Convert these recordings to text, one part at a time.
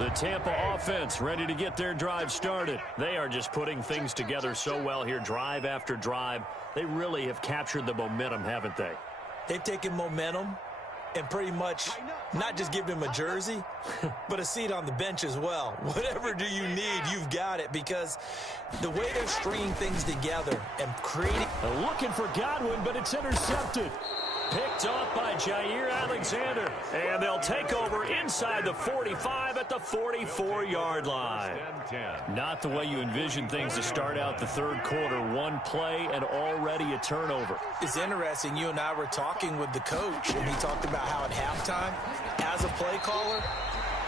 The Tampa offense ready to get their drive started. They are just putting things together so well here, drive after drive. They really have captured the momentum, haven't they? They've taken momentum and pretty much not just give him a jersey, but a seat on the bench as well. Whatever do you need, you've got it, because the way they're stringing things together and creating... Looking for Godwin, but it's intercepted. Picked off by Jair Alexander, and they'll take over inside the 45 at the 44-yard line. Not the way you envision things to start out the third quarter. One play and already a turnover. It's interesting. You and I were talking with the coach, and he talked about how at halftime, as a play caller,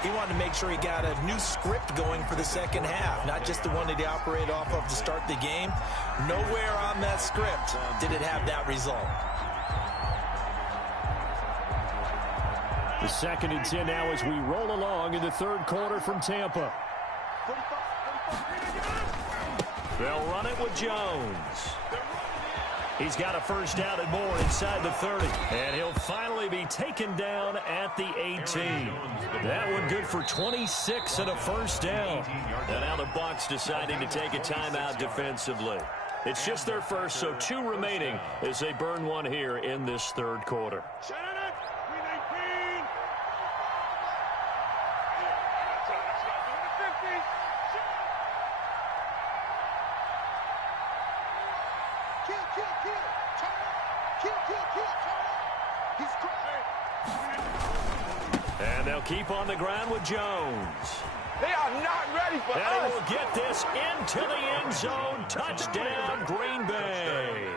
he wanted to make sure he got a new script going for the second half, not just the one that he operated off of to start the game. Nowhere on that script did it have that result. The 2nd and 10 now as we roll along in the third quarter from Tampa. They'll run it with Jones. He's got a first down and more inside the 30. And he'll finally be taken down at the 18. That one good for 26 and a first down. And now the Bucs deciding to take a timeout defensively. It's just their first, so 2 remaining as they burn one here in this third quarter. And they'll keep on the ground with Jones. They are not ready for us. And he will get this into the end zone. Touchdown, Green Bay.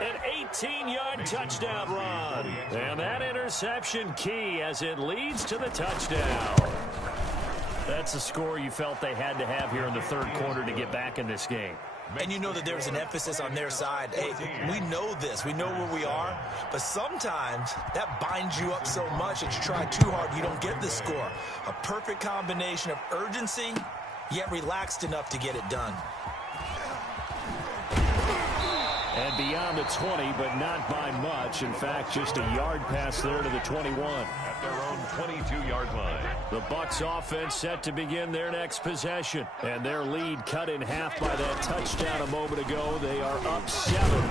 An 18-yard touchdown run. And that interception key as it leads to the touchdown. That's the score you felt they had to have here in the third quarter to get back in this game. And you know that there's an emphasis on their side. Hey, we know this. We know where we are. But sometimes that binds you up so much that you try too hard, you don't get the score. A perfect combination of urgency, yet relaxed enough to get it done. And beyond the 20, but not by much. In fact, just a yard pass there to the 21. At their own 22-yard line. The Bucs offense set to begin their next possession. And their lead cut in half by that touchdown a moment ago. They are up 7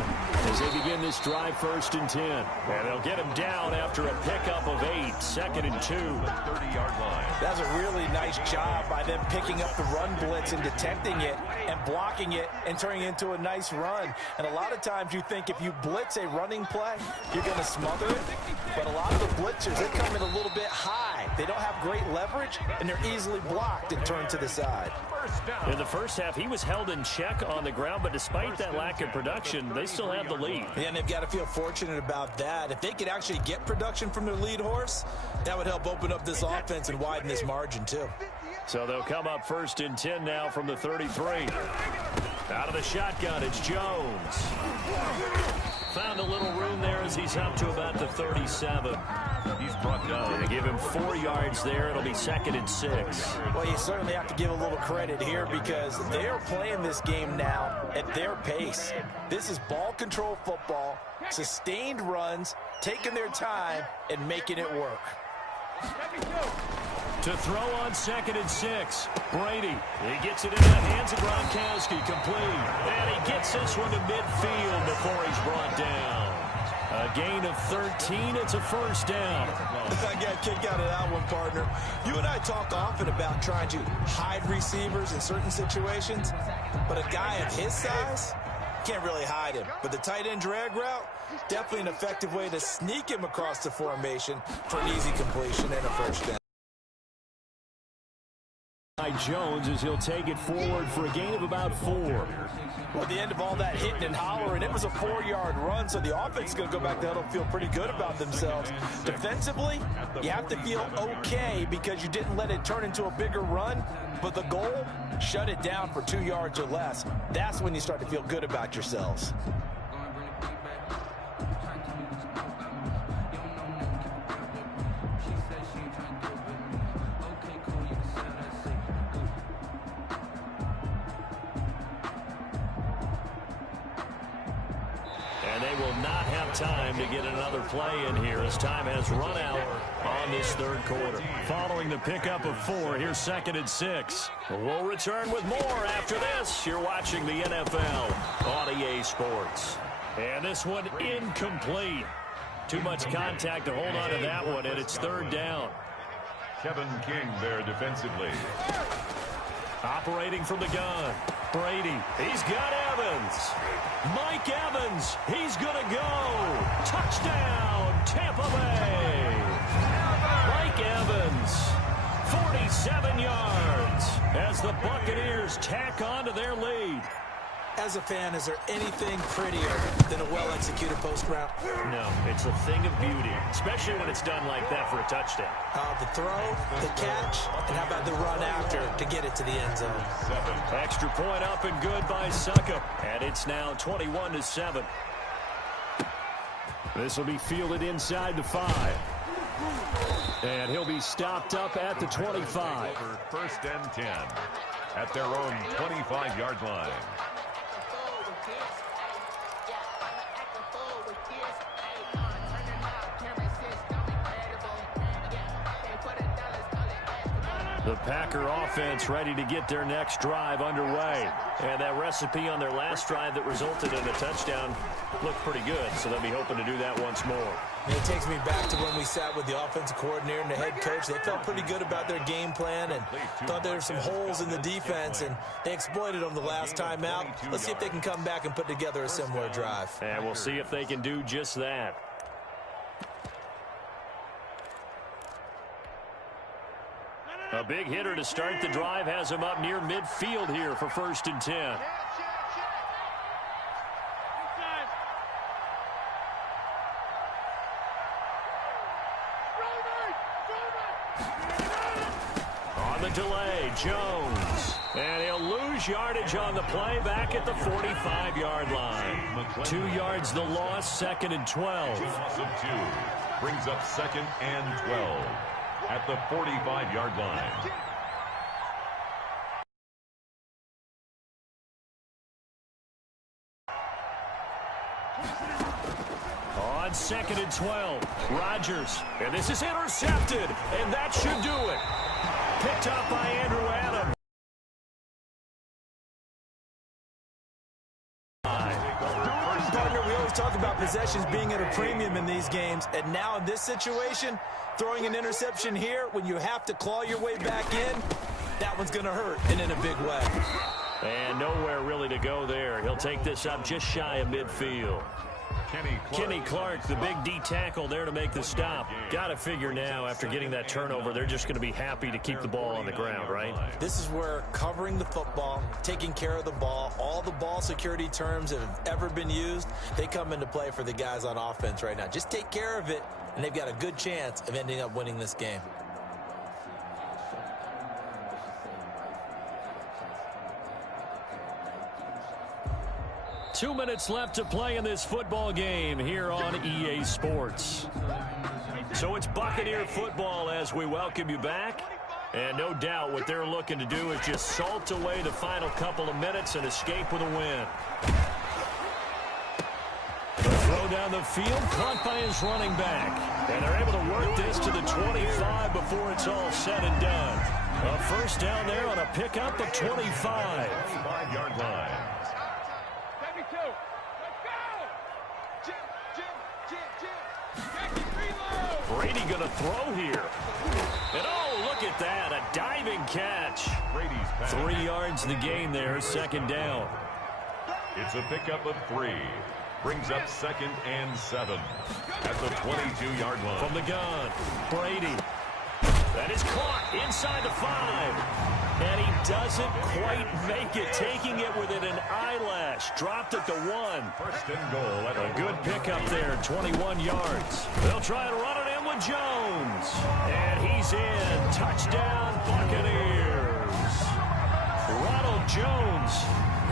as they begin this drive, 1st and 10. And they'll get him down after a pickup of 8, 2nd and 2. 30-yard line. That's a really nice job by them picking up the run blitz and detecting it and blocking it and turning it into a nice run. And a lot of times you think if you blitz a running play, you're going to smother it. But a lot of the blitzers, they come in a little bit high. They don't have great leverage, and they're easily blocked and turned to the side. In the first half, he was held in check on the ground, but despite that lack of production, they still have the lead. Yeah, and they've got to feel fortunate about that. If they could actually get production from their lead horse, that would help open up this offense and widen this margin, too. So they'll come up 1st and 10 now from the 33. Out of the shotgun, it's Jones. Found a little room there as he's up to about the 37. He's brought down. They give him 4 yards there. It'll be 2nd and 6. Well, you certainly have to give a little credit here because they are playing this game now at their pace. This is ball control football, sustained runs, taking their time, and making it work. To throw on 2nd and 6. Brady. He gets it into the hands of Gronkowski. Complete. And he gets this one to midfield before he's brought down. A gain of 13. It's a first down. I got a kick out of that one, partner. You and I talk often about trying to hide receivers in certain situations, but a guy of his size can't really hide him. But the tight end drag route, definitely an effective way to sneak him across the formation for an easy completion and a first down. Jones as he'll take it forward for a gain of about 4. Well, at the end of all that hitting and hollering, it was a 4-yard run, so the offense is going to go back there and feel pretty good about themselves. Defensively, you have to feel okay because you didn't let it turn into a bigger run, but the goal, shut it down for 2 yards or less. That's when you start to feel good about yourselves. And they will not have time to get another play in here as time has run out on on this third quarter. Following the pickup of 4, here's 2nd and 6. We'll return with more after this. You're watching the NFL on EA Sports. And this one incomplete. Too much contact to hold on to that one, and it's 3rd down. Kevin King there defensively. Operating from the gun. Brady. He's got Evans. Mike Evans. He's going to go. Touchdown, Tampa Bay. Mike Evans. 47 yards as the Buccaneers tack on to their lead. As a fan, is there anything prettier than a well-executed post route? No, it's a thing of beauty, especially when it's done like that for a touchdown. The throw, the catch, and how about the run after to get it to the end zone? Extra point up and good by Suckup. And it's now 21-7. This will be fielded inside the 5. And he'll be stopped up at the 25. 1st and 10 at their own 25-yard line. The Packer offense ready to get their next drive underway. And that recipe on their last drive that resulted in a touchdown looked pretty good, so they'll be hoping to do that once more. It takes me back to when we sat with the offensive coordinator and the head coach. They felt pretty good about their game plan and thought there were some holes in the defense, and they exploited them the last time out. Let's see if they can come back and put together a similar drive. And we'll see if they can do just that. A big hitter to start the drive has him up near midfield here for 1st and 10. On the delay, Jones. And he'll lose yardage on the play back at the 45-yard line. 2 yards the loss, 2nd and 12. Loss of 2 brings up 2nd and 12. At the 45-yard line. On 2nd and 12, Rodgers. And this is intercepted, and that should do it. Picked up by Andrew Adams. Partner, we always talk about possessions being at a premium in these games, and now in this situation, throwing an interception here when you have to claw your way back in, that one's going to hurt, and in a big way. And nowhere really to go there. He'll take this up just shy of midfield. Kenny Clark, the big D tackle there to make the stop. Got to figure now, after getting that turnover, they're just going to be happy to keep the ball on the ground, right? This is where covering the football, taking care of the ball, all the ball security terms that have ever been used, they come into play for the guys on offense right now. Just take care of it, and they've got a good chance of ending up winning this game. Two minutes left to play in this football game here on EA Sports. So it's Buccaneer football as we welcome you back. And no doubt what they're looking to do is just salt away the final couple of minutes and escape with a win. The throw down the field, caught by his running back. And they're able to work this to the 25 before it's all said and done. A 1st down there on a pickup of 25. 5-yard line. Brady going to throw here. And oh, look at that, a diving catch. Brady's pass. 3 yards the gain there, 2nd down. It's a pickup of 3. Brings up 2nd and 7 at the 22-yard line. From the gun, Brady. That is caught inside the 5. And he doesn't quite make it, taking it within an eyelash. Dropped at the 1. 1st and goal. At A good pickup there, 21 yards. They'll try to run it in with Jones. And he's in. Touchdown, Buccaneers. Ronald Jones,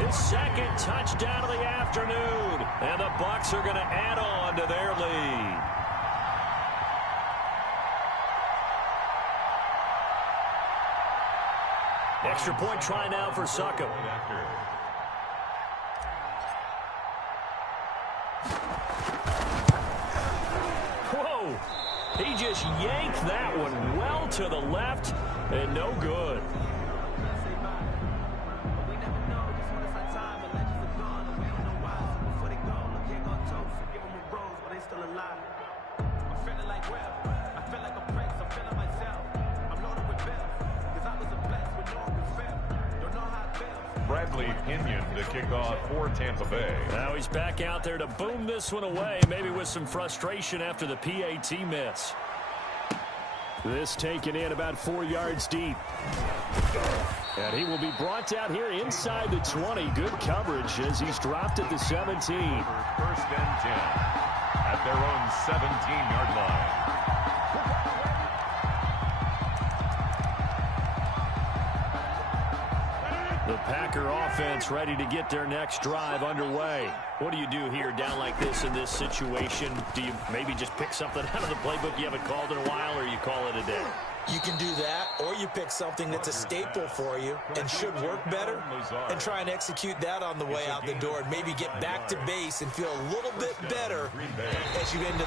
his 2nd touchdown of the afternoon. And the Bucs are going to add on to their lead. Extra point try now for Suckup. Whoa! He just yanked that one well to the left and no good. Bradley Pinion to kick off for Tampa Bay. Now he's back out there to boom this one away, maybe with some frustration after the PAT miss. This taken in about 4 yards deep. And he will be brought down here inside the 20. Good coverage as he's dropped at the 17. First and 10 at their own 17-yard line. The Packer offense ready to get their next drive underway. What do you do here down like this in this situation? Do you maybe just pick something out of the playbook you haven't called in a while, or you call it a day? You can do that, or you pick something that's a staple for you and should work better and try and execute that on the way out the door and maybe get back to base and feel a little bit better as you end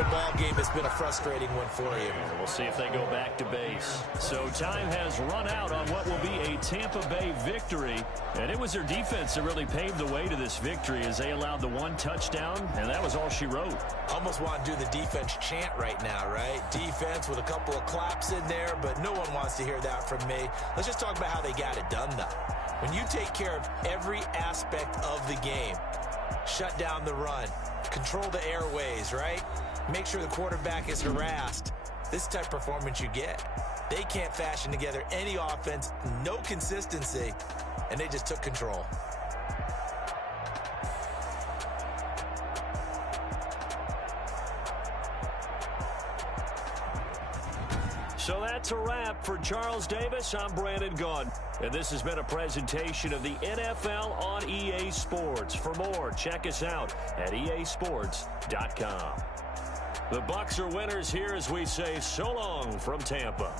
a ball game that's been a frustrating one for you. We'll see if they go back to base. So time has run out on what will be a Tampa Bay victory, and it was their defense that really paved the way to this victory as they allowed the one touchdown, and that was all she wrote. Almost want to do the defense chant right now, right? Defense with a couple of claps in there, but no one wants to hear that from me. Let's just talk about how they got it done, though. When you take care of every aspect of the game, shut down the run, control the airways, right? Make sure the quarterback is harassed. This type of performance you get. They can't fashion together any offense, no consistency, and they just took control. So that's a wrap for Charles Davis. I'm Brandon Gunn, and this has been a presentation of the NFL on EA Sports. For more, check us out at easports.com. The Bucs are winners here as we say so long from Tampa.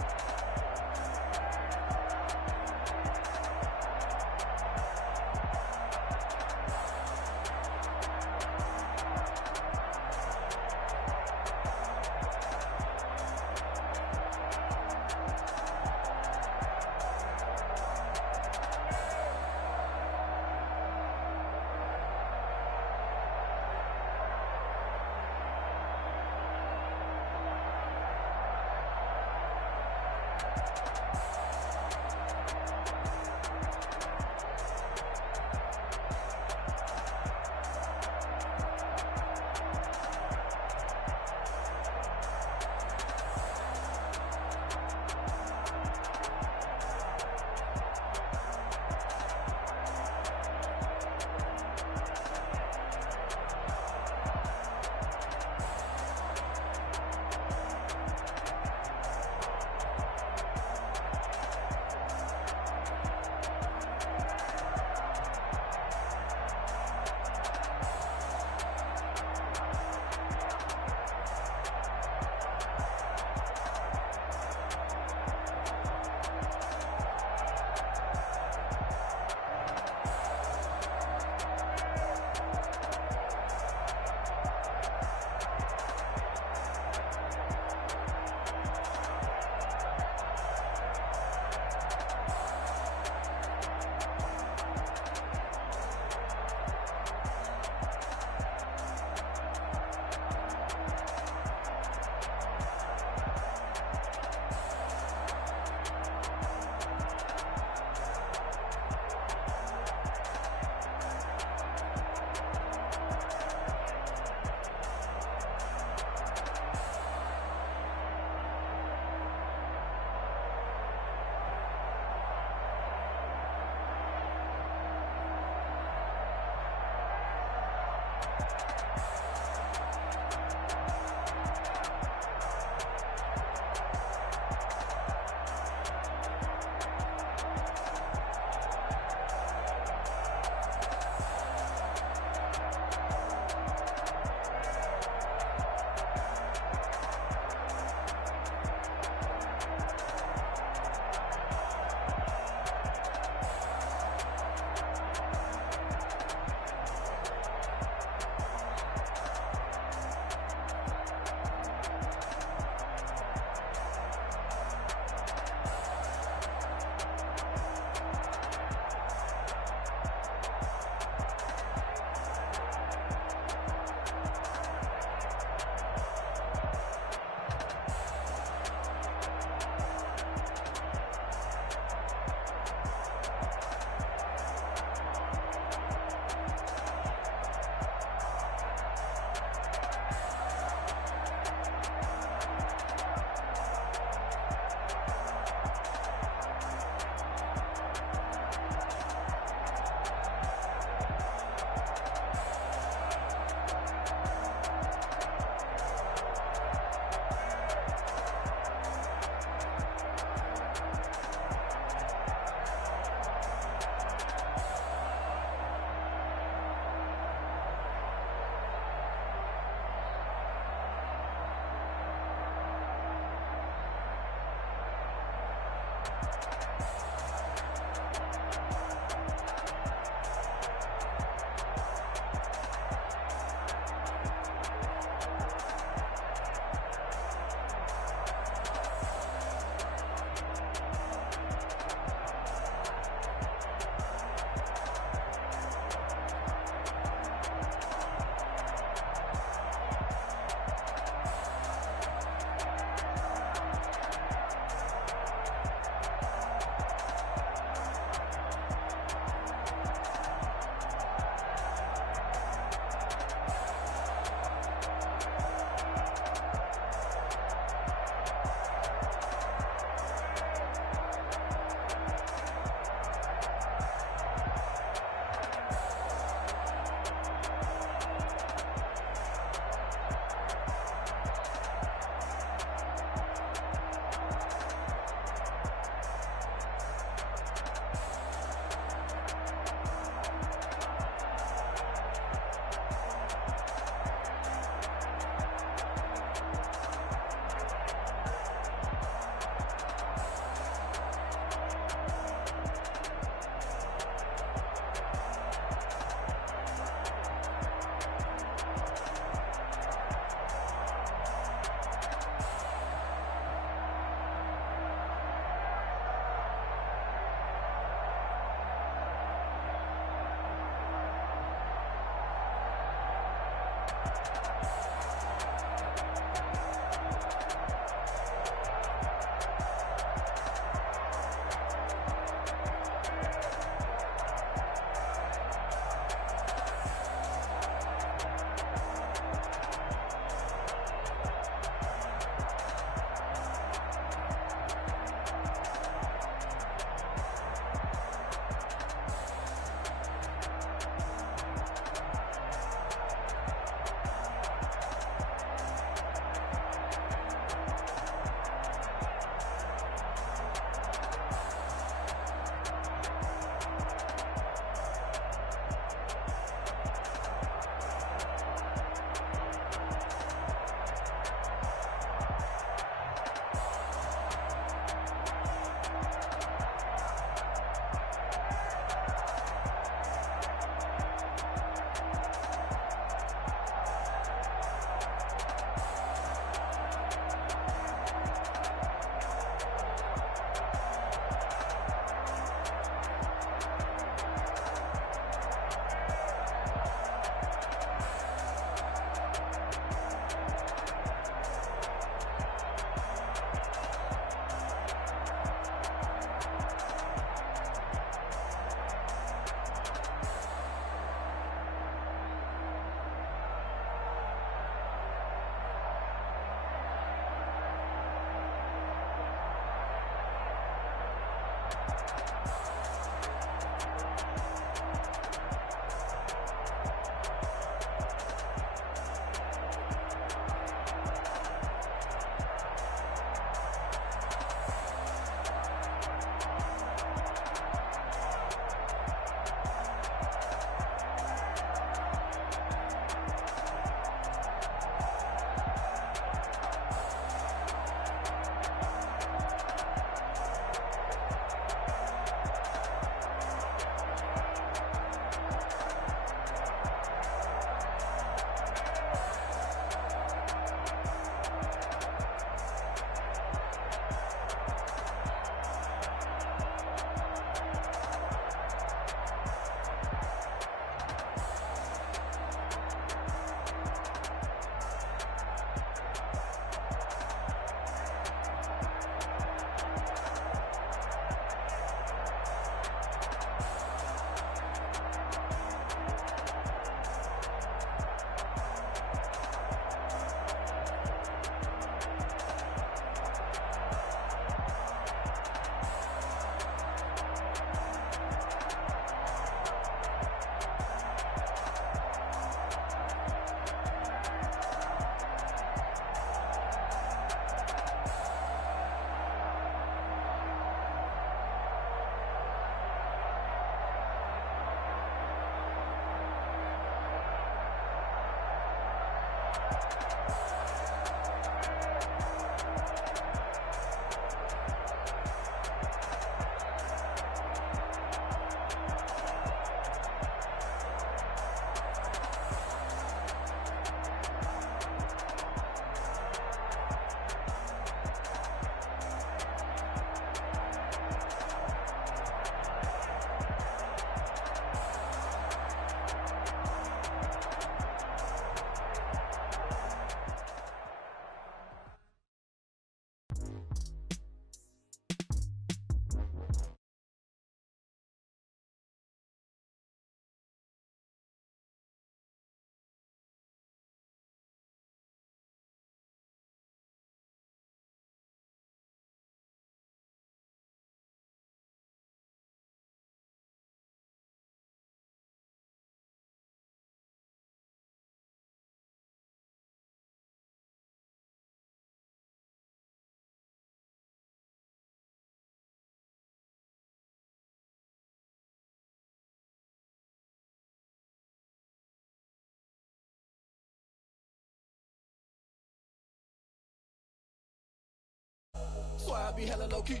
So I be hella low-key,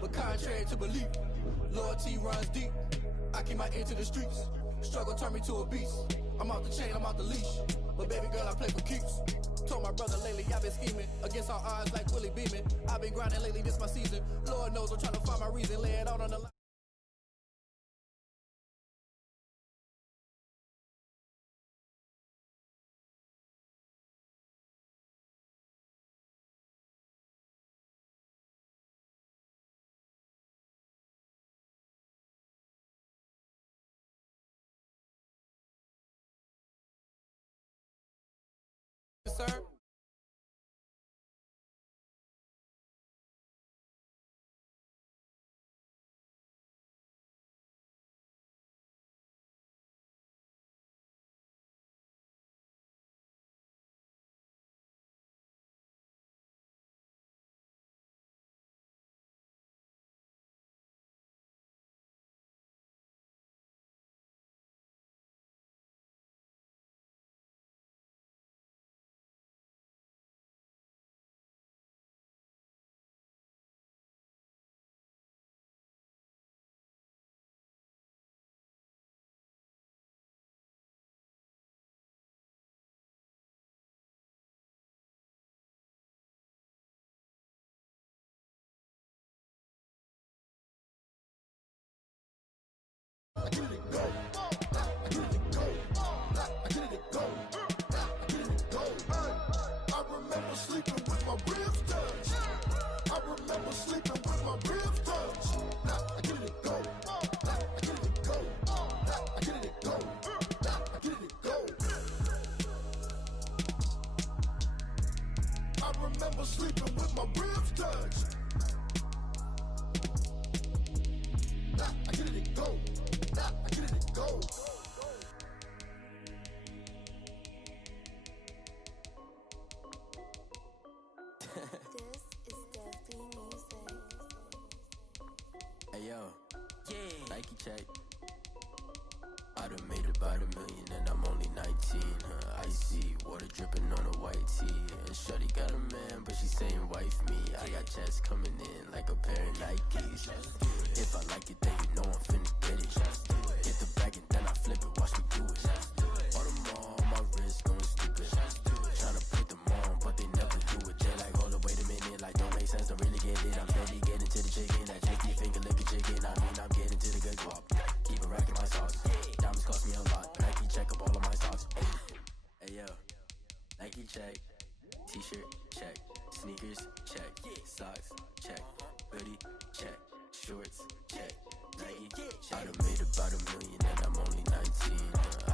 but contrary to belief, loyalty runs deep. I keep my ear to the streets. Struggle turned me to a beast. I'm off the chain, I'm off the leash. But baby girl, I play for keeps. Told my brother lately I've been scheming against all odds like Willie Beeman. I've been grinding lately, this my season. Lord knows I'm trying to find my reason. Lay it out on the line. Sir. Hey yo, yeah. Nike check. I done made about $1 million and I'm only 19. Icy water dripping on a white tee. And shorty got a man, but she saying wife me. I got checks coming in like a pair of Nikes. If I like it, then you know I'm finna get it. Get the bag and then I flip it. Watch me do it. All them on my wrist going stupid. Tryna put them on, but they never do it. They like, hold up, wait a minute. Like, don't make sense to really get it. I'm steady getting to the chicken. That chicky finger licking chicken. I mean, I'm getting to the good guap. Keep it racking my sauce. Diamonds cost me a lot. Nike check up all of my socks. Hey yo, Nike check. T-shirt check. Sneakers check. Socks check. Hoodie check. Shorts check. Nike check. I done made about $1 million and I'm only 19.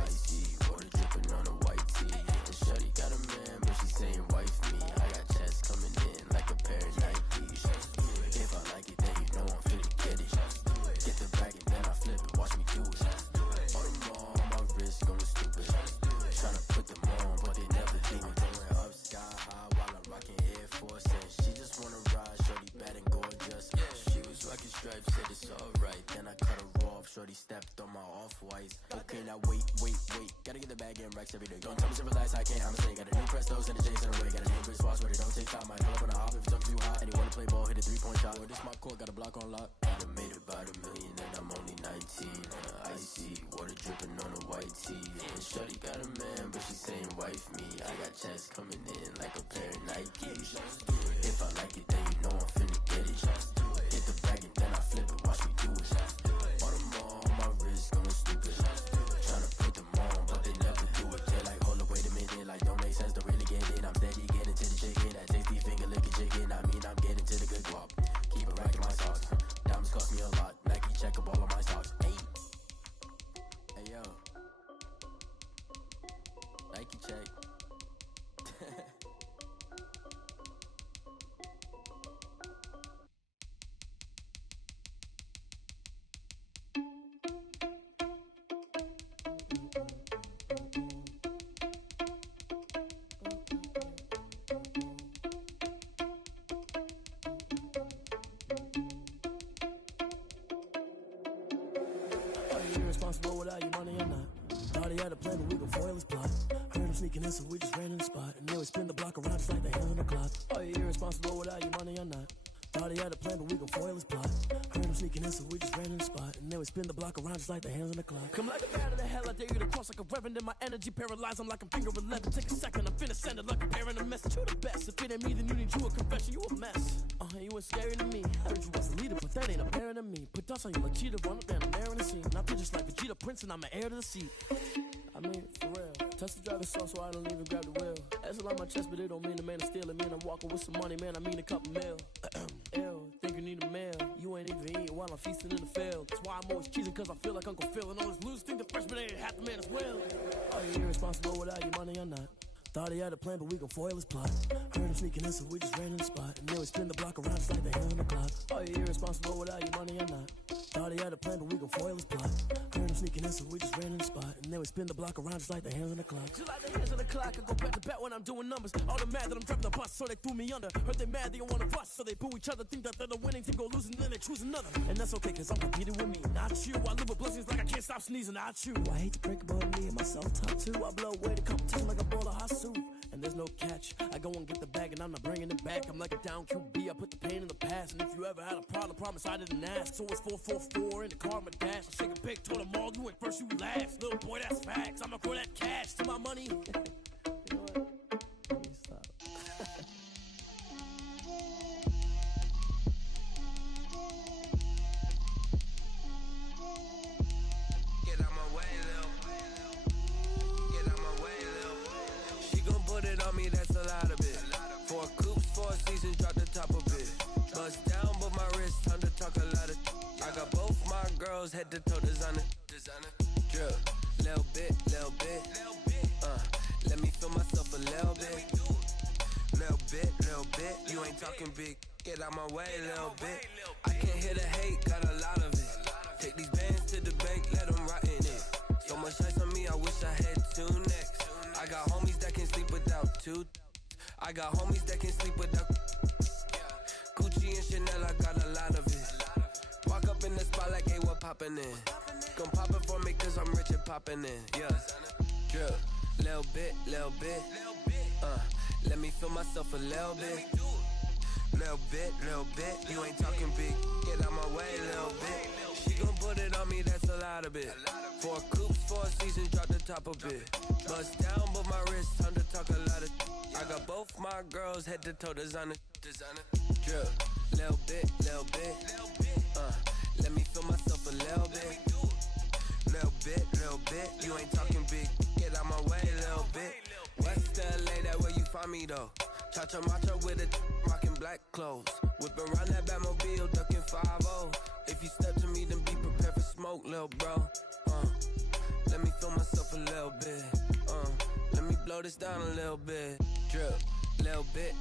Icy water dripping on a white tee. And shorty got a man, but she saying wife me. I got checks coming in like a pair of Nikes. If I like it, then you know I'm finna get it. Get the bag and then I flip it. Watch me do it. All them on my wrist going stupid. Tryna put them on, but they never do it. Going up sky high while I'm rocking Air Force. And she just wanna ride, shorty bad and gorgeous. She was rocking stripes, said it's alright. Then I cut her off, shorty stepped on my off-whites. Okay, now wait. Gotta get the bag and racks every day. Don't tell me to relax, I can't, I'ma say. Got a new Prestos and a J's in a way. Got a new wristwatch where they don't take time. Might pull up on a hop if it's up too hot. And he wanna play ball, hit a 3-point shot. With this my court, got a block on lock. I done made about $1 million and I'm only 19. Icy water dripping on a white tee. And shorty got a man, but she saying wife me. I got checks coming in like a pair of Nikes. If I like it, then you know I'm finna get it. Get the bag and then I flip it. Watch me do it. All them on my wrist going stupid. Tryna put them on, but they never do it. They're like, hold up, wait a minute. Like, don't make sense to really get it. I'm steady getting to the chicken. That tasty finger licking chicken. I mean, I'm getting to the good guap. Keep it racking my socks. Diamonds cost me a lot. Nike check up all of my socks. Hey yo, Nike check. Irresponsible without your money or not. Thought he had a plan, but we gon' foil his plot. Heard him sneaking in, so we just ran in the spot. And then we spin the block around just like the hands on the clock. Are you irresponsible without your money or not? Thought he had a plan, but we gon' foil his plot. Heard him sneaking in, so we just ran in the spot. And then we spin the block around just like the hands on the clock. Come like a bat of the hell, I dare you to cross like a reverend. In my energy paralyzed, I'm like a finger 11. Take a second, I'm finna send it like a parent a message. You the best, if it ain't me, then you need you a confession. You a mess, you ain't scary to me. Heard you was a leader, but that ain't apparent to me. Put dust on you like cheetah, run up and I'm there in the scene. Not just like Vegeta Prince and I'm an heir to the seat. I mean, for real. Touch the driver's soft, so I don't even grab the wheel. That's a lot on my chest, but it don't mean the man is stealing. Man, I'm walking with some money, man, I mean a couple mil. Ew, think you need a meal. You ain't even eating while I'm feasting in the field. That's why I'm always cheesing, cause I feel like Uncle Phil. And all this loose think the freshman ain't half the man as well. Are you irresponsible without your money or not? Thought he had a plan, but we gon' foil his plot. Heard him sneaking in, so we just ran in the spot. And then we spin the block around just like the hands on the clock. Are you irresponsible without your money or not? Thought he had a plan, but we gon' foil his plot. Heard him sneaking in, so we just ran in the spot. And then we spin the block around just like the hands on the clock. Just like the hands on the clock, I go back to back when I'm doing numbers. All the mad that I'm driving the bus, so they threw me under. Heard they mad, they don't wanna bust, so they boo each other. Think that they're the winning team, go losing, then they choose another. And that's okay, cause I'm competing with me, not you. I live with blessings like I can't stop sneezing, not you. I hate to break about me and myself top too. I blow away the competition like a bowl of hot soup. And there's no catch. I go and get the bag and I'm not bringing it back. I'm like a down QB, I put the pain in the past. And if you ever had a problem, promise I didn't ask. So it's 444 in the car, my dash. I shake a pic, told them all, you went first, you last. Little boy, that's facts. I'ma grow that cash to my money. You know what? Let me stop. Get out my way, Lil. Get out my way, Lil. She gon' put it on me, that's a lot of it. 4 coops, 4 seasons, drop the top of it. Bust down, but my wrist, time to talk a lot of. I got both my girls, head to toe designer. Drip, little bit. Let me feel myself a little bit. Little bit. You ain't talking big. Get out my way, little bit. I can't hear the hate, got a lot of it. Take these bands to the bank, let them rot in it. So much ice on me, I wish I had 2 necks. I got homies that can sleep without 2. I got homies that can sleep without. stopping in. Gon' pop it for me cause I'm rich and popping in. Yeah. Drip. Little bit. Let me feel myself a little bit. Little bit. You ain't talking big. Get out my way, little bit. She gon' put it on me, that's a lot of it. 4 coops, 4 seasons, drop the top a bit. Bust down, but my wrist, time to talk a lot of. I got both my girls head to toe designer. Drip. Little bit. Let me feel myself a little bit. Little bit. You ain't talking big. Get out my way, little bit. West LA, that where you find me though. Cha-cha macha with a rockin' black clothes. Whip around that Batmobile, ducking 5-0. If you step to me, then be prepared for smoke, lil' bro. Let me feel myself a little bit. Let me blow this down a little bit. Drip, little bit.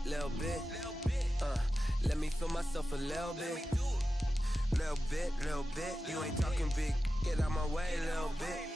Let me feel myself a little bit. Little bit. You ain't talking big. Get out my way, little bit.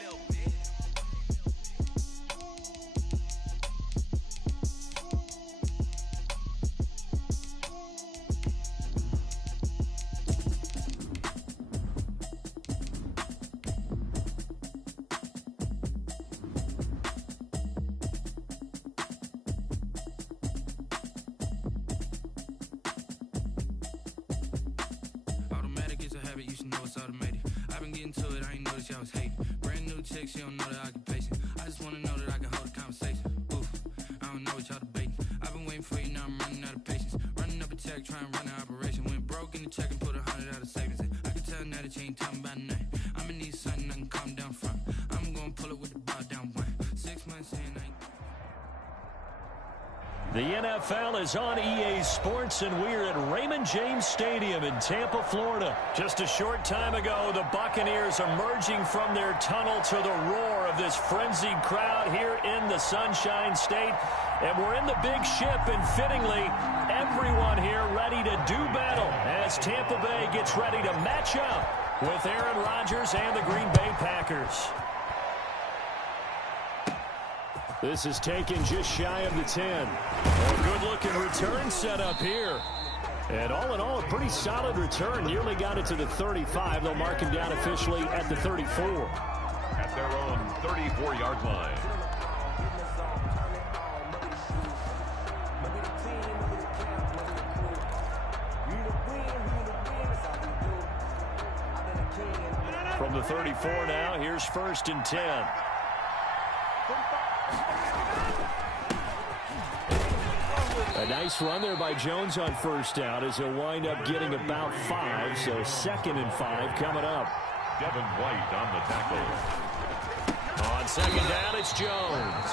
She don't know the occupation. I just wanna know that I can hold a conversation. Oof, I don't know what y'all debating. I've been waiting for you, now I'm running out of patience. Running up a check, trying to run an operation. Went broke in the check and put 100 out of savings in. I can tell now that you ain't talking about nothing. I'ma need something I can calm down from. I'm gonna pull it with the bow down one. 6 months in, I ain't... The NFL is on EA Sports, and we're at Raymond James Stadium in Tampa, Florida. Just a short time ago, the Buccaneers emerging from their tunnel to the roar of this frenzied crowd here in the Sunshine State. And we're in the big ship, and fittingly, everyone here ready to do battle as Tampa Bay gets ready to match up with Aaron Rodgers and the Green Bay Packers. This is taken just shy of the 10. A good-looking return set up here. And all in all, a pretty solid return. Nearly got it to the 35. They'll mark him down officially at the 34. At their own 34-yard line. From the 34 now, here's 1st and 10. A nice run there by Jones on 1st down as he'll wind up getting about 5. So 2nd and 5 coming up. Devin White on the tackle. On 2nd down, it's Jones.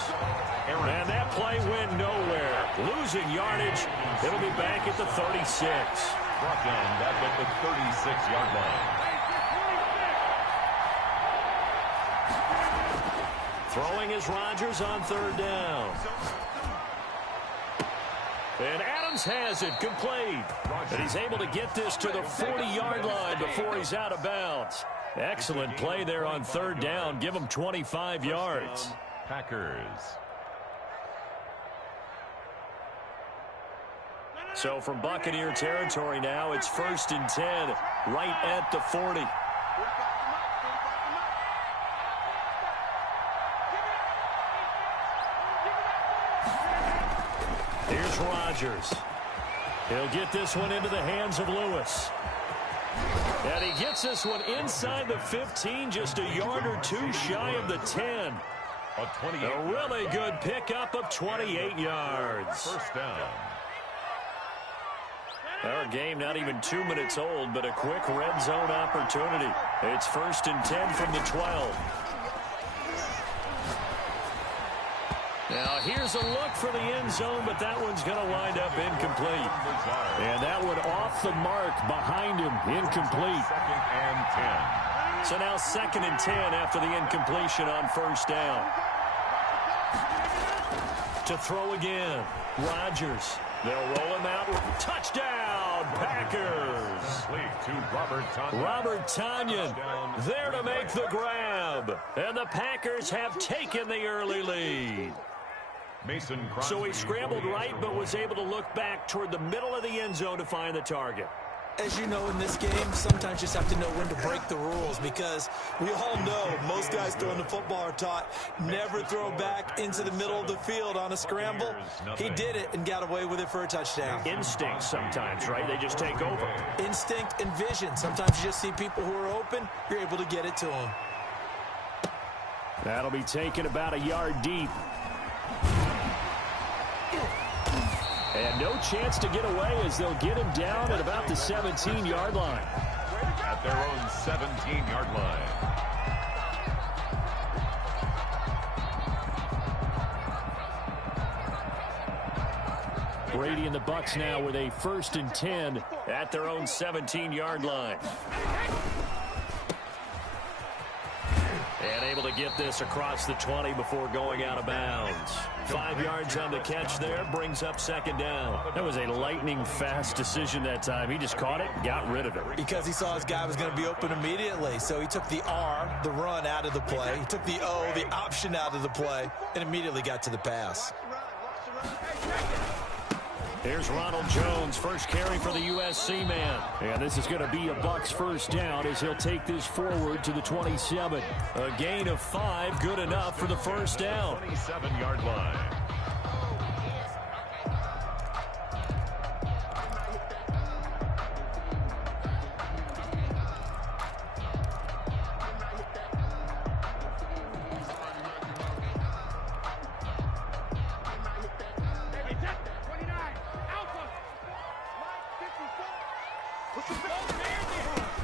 And that play went nowhere. Losing yardage. It'll be back at the 36. Brought down back at the 36-yard line. Throwing is Rodgers on 3rd down. And Adams has it complete. And he's able to get this to the 40-yard line before he's out of bounds. Excellent play there on 3rd down. Give him 25 yards. Packers. So from Buccaneer territory now, it's 1st and 10, right at the 40. Here's Rodgers. He'll get this one into the hands of Lewis. And he gets this one inside the 15, just a yard or 2 shy of the 10. A really good pickup of 28 yards. 1st down. Our game not even 2 minutes old, but a quick red zone opportunity. It's 1st and 10 from the 12. Now here's a look for the end zone, but that one's going to wind up incomplete. And that one off the mark behind him, incomplete. 2nd and 10. So now 2nd and 10 after the incompletion on 1st down. To throw again, Rodgers. They'll roll him out. Touchdown, Packers. To Robert Tonyan there to make the grab. And the Packers have taken the early lead. Mason So he scrambled right, but was able to look back toward the middle of the end zone to find the target. As you know, in this game, sometimes you just have to know when to break the rules, because we all know most guys throwing the football are taught never throw back into the middle of the field on a scramble. He did it and got away with it for a touchdown. Instinct sometimes, right? They just take over. Instinct and vision. Sometimes you just see people who are open, you're able to get it to them. That'll be taken about a yard deep. And no chance to get away as they'll get him down at about the 17-yard line. At their own 17-yard line. Brady and the Bucs now with a 1st and 10 at their own 17-yard line. And able to get this across the 20 before going out of bounds. 5 yards on the catch there, brings up 2nd down. That was a lightning-fast decision that time. He just caught it and got rid of it. Because he saw his guy was going to be open immediately. So he took the R, the run, out of the play. He took the O, the option, out of the play, and immediately got to the pass. Here's Ronald Jones, first carry for the USC man. And this is going to be a Bucs 1st down as he'll take this forward to the 27. A gain of 5, good enough for the 1st down. 27-yard line.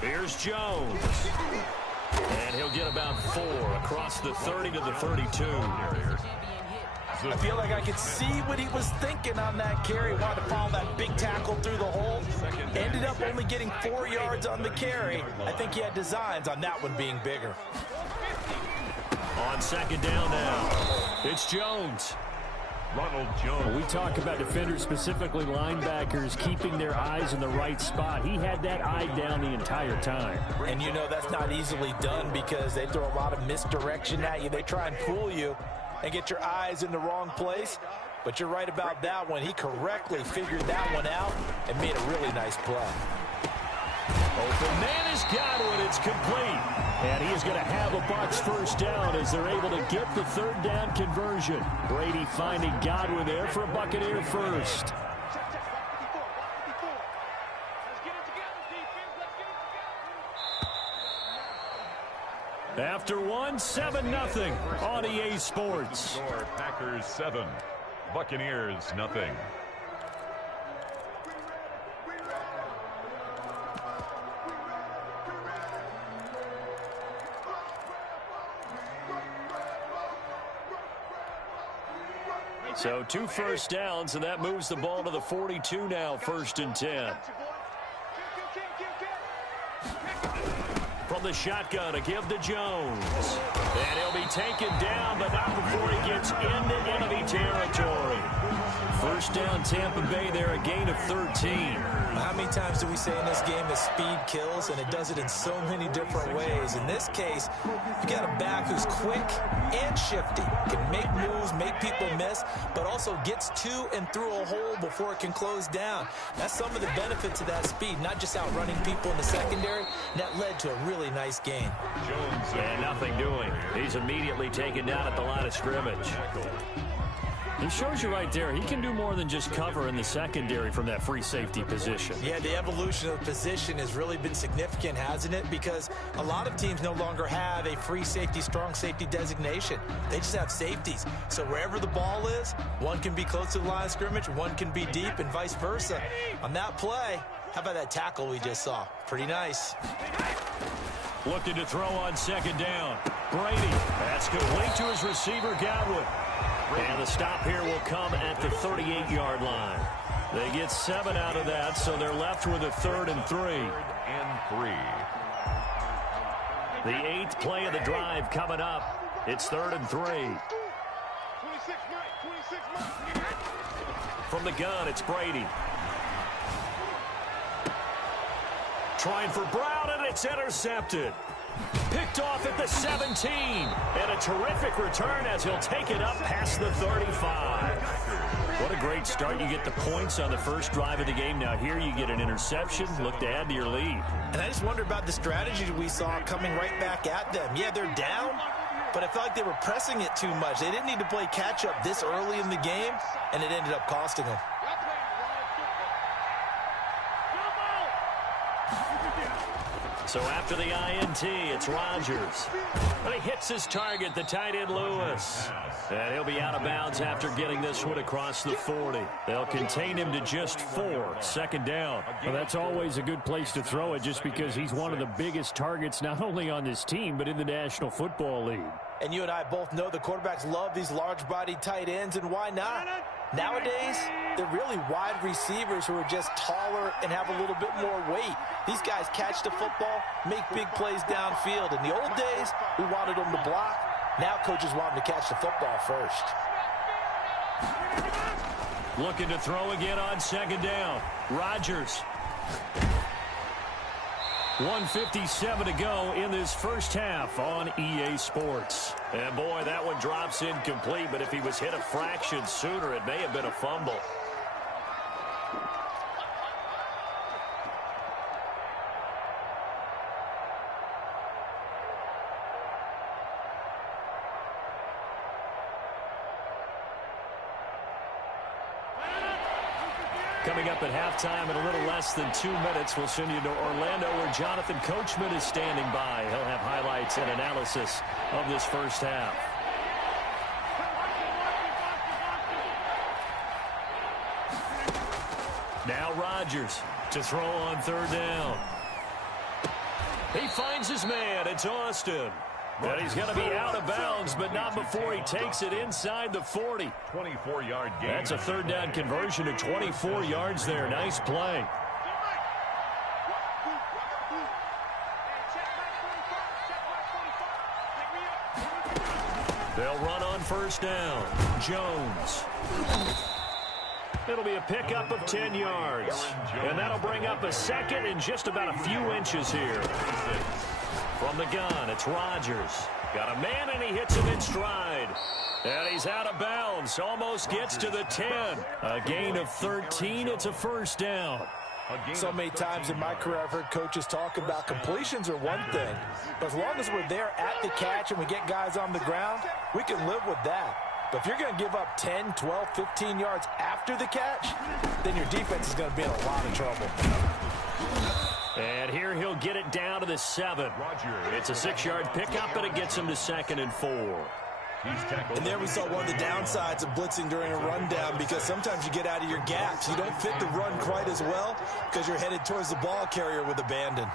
Here's Jones. And he'll get about 4 across the 30 to the 32. I feel like I could see what he was thinking on that carry. Wanted to follow that big tackle through the hole. Ended up only getting 4 yards on the carry. I think he had designs on that one being bigger. On 2nd down now, it's Jones. Ronald Jones. We talk about defenders, specifically linebackers, keeping their eyes in the right spot. He had that eye down the entire time. And you know that's not easily done because they throw a lot of misdirection at you. They try and fool you and get your eyes in the wrong place. But you're right about that one. He correctly figured that one out and made a really nice play. Open man is Godwin. It's complete. And he is going to have a Bucs 1st down as they're able to get the 3rd down conversion. Brady finding Godwin there for a Buccaneer 1st. After 1, 7-0 on EA Sports. Packers 7, Buccaneers nothing. So 2 1st downs, and that moves the ball to the 42 now, 1st and 10. From the shotgun, a give to Jones. And he'll be taken down, but not before he gets into enemy territory. 1st down, Tampa Bay there, a gain of 13. How many times do we say in this game that speed kills, and it does it in so many different ways? In this case, you got a back who's quick and shifty, can make moves, make people miss, but also gets to and through a hole before it can close down. That's some of the benefits of that speed, not just outrunning people in the secondary. And that led to a really nice gain. Jones and nothing doing. He's immediately taken down at the line of scrimmage. He shows you right there, he can do more than just cover in the secondary from that free safety position. Yeah, the evolution of the position has really been significant, hasn't it? Because a lot of teams no longer have a free safety, strong safety designation. They just have safeties. So wherever the ball is, one can be close to the line of scrimmage, one can be deep, and vice versa. On that play, how about that tackle we just saw? Pretty nice. Looking to throw on 2nd down. Brady, that's complete to his receiver, Godwin. And the stop here will come at the 38-yard line. They get 7 out of that, so they're left with a 3rd and 3. The 8th play of the drive coming up. It's 3rd and 3. From the gun, it's Brady. Trying for Brown, and it's intercepted. Picked off at the 17. And a terrific return as he'll take it up past the 35. What a great start. You get the points on the first drive of the game. Now here you get an interception. Look to add to your lead. And I just wonder about the strategy we saw coming right back at them. Yeah, they're down, but I felt like they were pressing it too much. They didn't need to play catch-up this early in the game, and it ended up costing them. So after the INT, it's Rodgers. But he hits his target, the tight end Lewis. And he'll be out of bounds after getting this one across the 40. They'll contain him to just 4. Second down. Well, that's always a good place to throw it just because he's one of the biggest targets not only on this team but in the National Football League. And you and I both know the quarterbacks love these large-bodied tight ends, and why not? Nowadays, they're really wide receivers who are just taller and have a little bit more weight. These guys catch the football, make big plays downfield. In the old days, we wanted them to block. Now coaches want them to catch the football first. Looking to throw again on second down. Rodgers. 1:57 to go in this first half on EA Sports. And boy, that one drops incomplete, but if he was hit a fraction sooner, it may have been a fumble. Coming up at halftime in a little less than 2 minutes, we'll send you to Orlando where Jonathan Coachman is standing by. He'll have highlights and analysis of this first half. Now Rodgers to throw on third down. He finds his man. It's Austin. And he's going to be out of bounds, but not before he takes it inside the 40. 24-yard gain. That's a third down conversion to 24 yards there. Nice play. They'll run on first down. Jones. It'll be a pickup of 10 yards. And that'll bring up a second in just about a few inches here. From the gun, it's Rodgers. Got a man, and he hits him in stride. And he's out of bounds. Almost gets to the 10. A gain of 13. It's a first down. So many times in my career I've heard coaches talk about completions are one thing. But as long as we're there at the catch and we get guys on the ground, we can live with that. But if you're going to give up 10, 12, 15 yards after the catch, then your defense is going to be in a lot of trouble. And here he'll get it down to the 7. It's a 6-yard pickup, and it gets him to 2nd and 4. And there we saw one of the downsides of blitzing during a rundown, because sometimes you get out of your gaps. You don't fit the run quite as well because you're headed towards the ball carrier with abandon.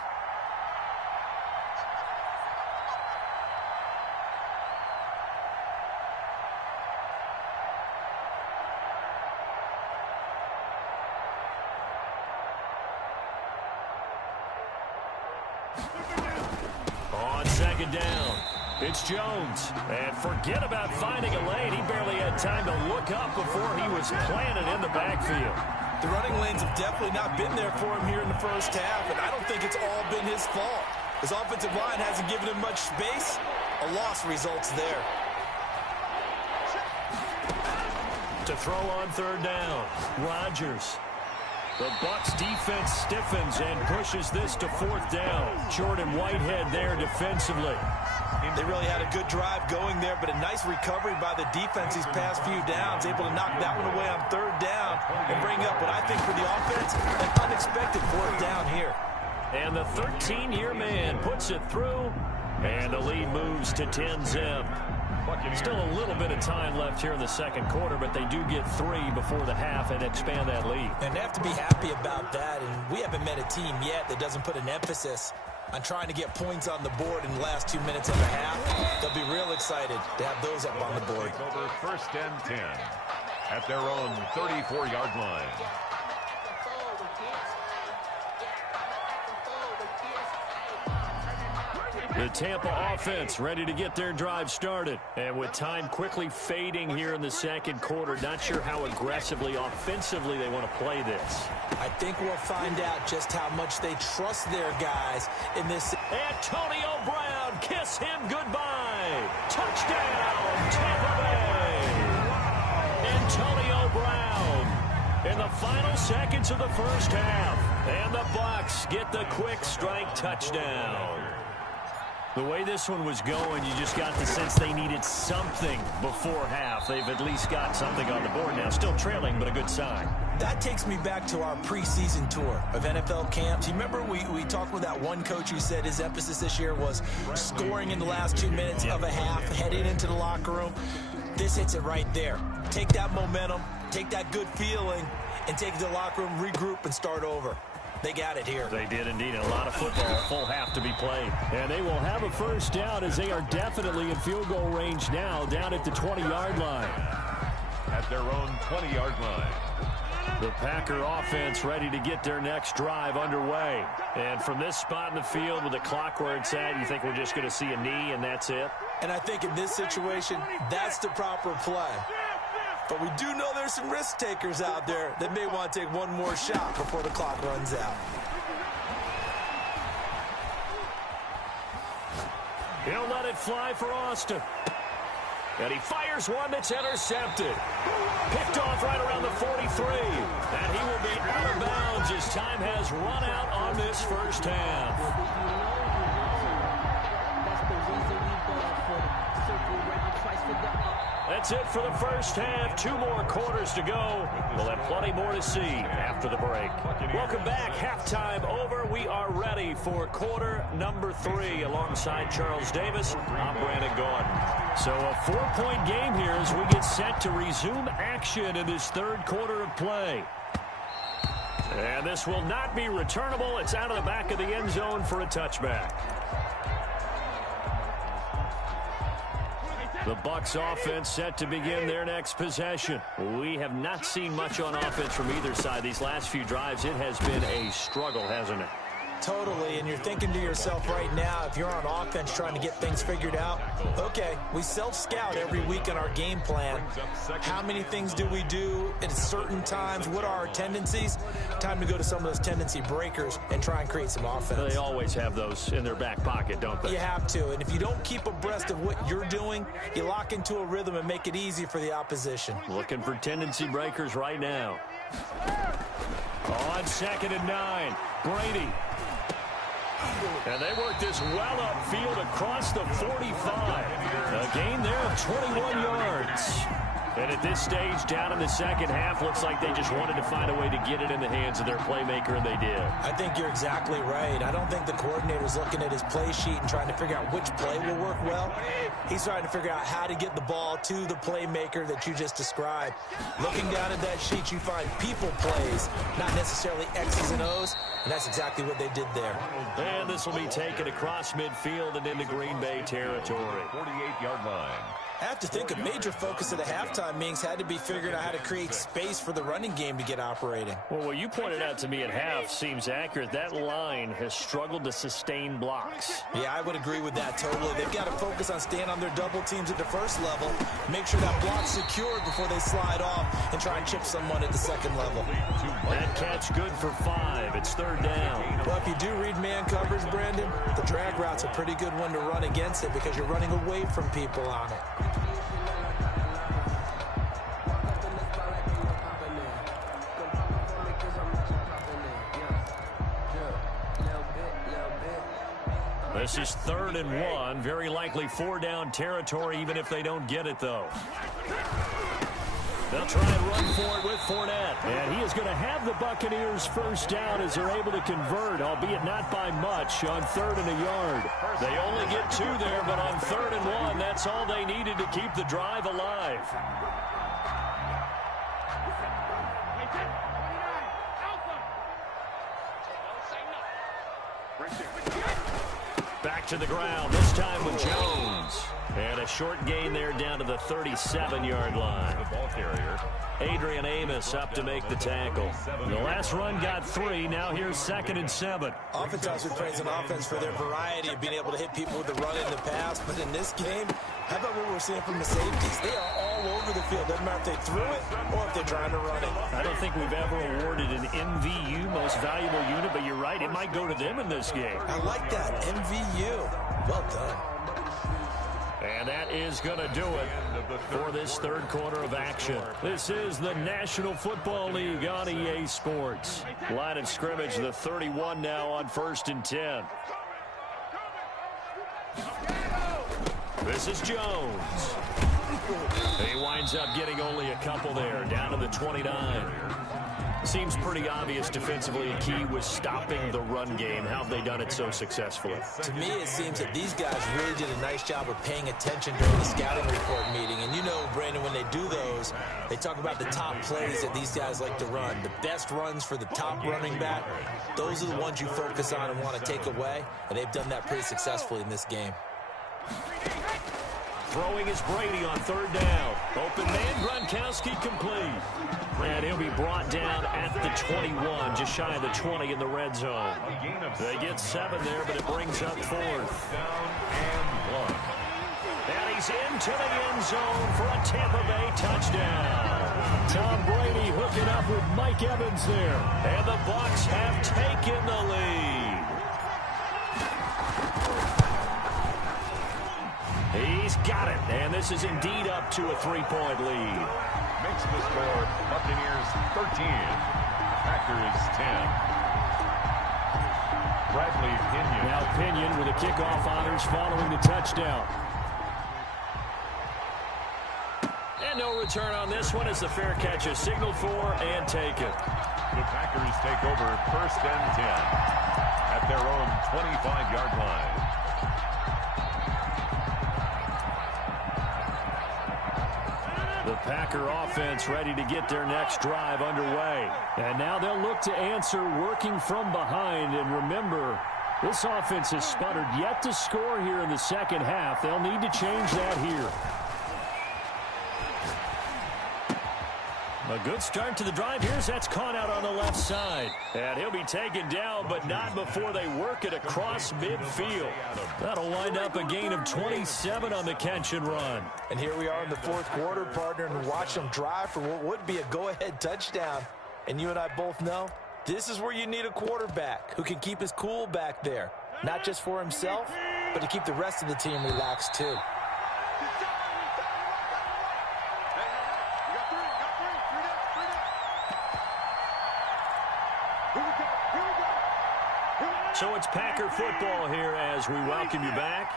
On second down, it's Jones. And forget about finding a lane. He barely had time to look up before he was planted in the backfield. The running lanes have definitely not been there for him here in the first half, and I don't think it's all been his fault. His offensive line hasn't given him much space. A loss results there. To throw on third down, Rodgers. The Bucs defense stiffens and pushes this to fourth down. Jordan Whitehead there defensively. They really had a good drive going there, but a nice recovery by the defense these past few downs, able to knock that one away on third down and bring up what I think for the offense, an unexpected fourth down here. And the 13-year man puts it through, and the lead moves to 10-zip. Still a little bit of time left here in the second quarter, but they do get 3 before the half and expand that lead. And they have to be happy about that, and we haven't met a team yet that doesn't put an emphasis on trying to get points on the board in the last 2 minutes of the half. They'll be real excited to have those up on the board. Over first and 10 at their own 34-yard line. The Tampa offense ready to get their drive started. And with time quickly fading here in the second quarter, not sure how aggressively, offensively they want to play this. I think we'll find out just how much they trust their guys in this. Antonio Brown, kiss him goodbye. Touchdown, Tampa Bay. Antonio Brown in the final seconds of the first half. And the Bucs get the quick strike touchdown. The way this one was going, you just got the sense they needed something before half. They've at least got something on the board now. Still trailing, but a good sign. That takes me back to our preseason tour of NFL camps. You remember we talked with that one coach who said his emphasis this year was scoring in the last 2 minutes of a half, heading into the locker room. This hits it right there. Take that momentum, take that good feeling, and take it to the locker room, regroup, and start over. They got it here. They did indeed. A lot of football, full half to be played. And they will have a first down as they are definitely in field goal range now, down at the 20-yard line. At their own 20-yard line. The Packer offense ready to get their next drive underway. And from this spot in the field with the clock where it's at, you think we're just going to see a knee and that's it? And I think in this situation, that's the proper play. But we do know there's some risk takers out there that may want to take one more shot before the clock runs out. He'll let it fly for Austin. And he fires one that's intercepted. Picked off right around the 43. And he will be out of bounds as time has run out on this first half. That's it for the first half. 2 more quarters to go. We'll have plenty more to see after the break. Welcome back. Halftime over. We are ready for quarter number 3 alongside Charles Davis. I'm Brandon Gordon. So a 4-point game here as we get set to resume action in this third quarter of play. And this will not be returnable. It's out of the back of the end zone for a touchback. The Bucs offense set to begin their next possession. We have not seen much on offense from either side. These last few drives, it has been a struggle, hasn't it? Totally, and you're thinking to yourself right now, if you're on offense trying to get things figured out, okay, we self-scout every week in our game plan. How many things do we do at certain times? What are our tendencies? Time to go to some of those tendency breakers and try and create some offense. They always have those in their back pocket, don't they? You have to, and if you don't keep abreast of what you're doing, you lock into a rhythm and make it easy for the opposition. Looking for tendency breakers right now. On 2nd and 9, Brady. And they work this well upfield across the 45. A gain there of 21 yards. And at this stage, down in the second half, looks like they just wanted to find a way to get it in the hands of their playmaker, and they did. I think you're exactly right. I don't think the coordinator's looking at his play sheet and trying to figure out which play will work well. He's trying to figure out how to get the ball to the playmaker that you just described. Looking down at that sheet, you find people plays, not necessarily X's and O's, and that's exactly what they did there. And this will be taken across midfield and into Green Bay territory. 48-yard line. I have to think a major focus of the halftime meetings had to be figuring out how to create space for the running game to get operating. Well, what you pointed out to me at half seems accurate. That line has struggled to sustain blocks. Yeah, I would agree with that totally. They've got to focus on staying on their double teams at the first level, make sure that block's secured before they slide off and try and chip someone at the second level. That catch good for 5. It's 3rd down. Well, if you do read man coverage, Brandon, the drag route's a pretty good one to run against it because you're running away from people on it. This is 3rd and 1. Very likely 4-down territory, even if they don't get it, though. They'll try and run for it with Fournette. And he is going to have the Buccaneers first down as they're able to convert, albeit not by much, on 3rd and a yard. They only get 2 there, but on 3rd and 1, that's all they needed to keep the drive alive. Back to the ground, this time with Jones. And a short gain there down to the 37-yard line. The ball carrier. Adrian Amos up to make the tackle. The last run got 3. Now here's 2nd and 7. Oftentimes we praise an offense for their variety of being able to hit people with the run in the pass. But in this game, how about what we're seeing from the safeties? They are all over the field. Doesn't matter if they threw it or if they're trying to run it. I don't think we've ever awarded an MVU, most valuable unit, but you're right, it might go to them in this game. I like that, MVU. Well done. And that is going to do it for this third quarter of action. This is the National Football League on EA Sports. Line of scrimmage, the 31 now on 1st and 10. This is Jones. He winds up getting only a couple there, down to the 29. Seems pretty obvious defensively. A key was stopping the run game. How have they done it so successfully? To me, it seems that these guys really did a nice job of paying attention during the scouting report meeting. And you know, Brandon, when they do those, they talk about the top plays that these guys like to run. The best runs for the top running back, those are the ones you focus on and want to take away. And they've done that pretty successfully in this game. Throwing is Brady on 3rd down. Open man, Gronkowski complete. And he'll be brought down at the 21, just shy of the 20 in the red zone. They get 7 there, but it brings up 4th. And he's into the end zone for a Tampa Bay touchdown. Tom Brady hooking up with Mike Evans there. And the Bucs have taken the lead. He's got it, and this is indeed up to a 3-point lead. Makes the score Buccaneers 13, Packers 10. Bradley Pinion. Now Pinion with a kickoff honors following the touchdown. And no return on this one as the fair catch is signaled for and taken. The Packers take over 1st and 10 at their own 25-yard line. The Packer offense ready to get their next drive underway. And now they'll look to answer working from behind. And remember, this offense has sputtered yet to score here in the second half. They'll need to change that here. A good start to the drive. Here's that's caught out on the left side. And he'll be taken down, but not before they work it across midfield. That'll wind up a gain of 27 on the catch and run. And here we are in the 4th quarter, partner, and watch them drive for what would be a go-ahead touchdown. And you and I both know this is where you need a quarterback who can keep his cool back there. Not just for himself, but to keep the rest of the team relaxed too. So it's Packer football here as we welcome you back.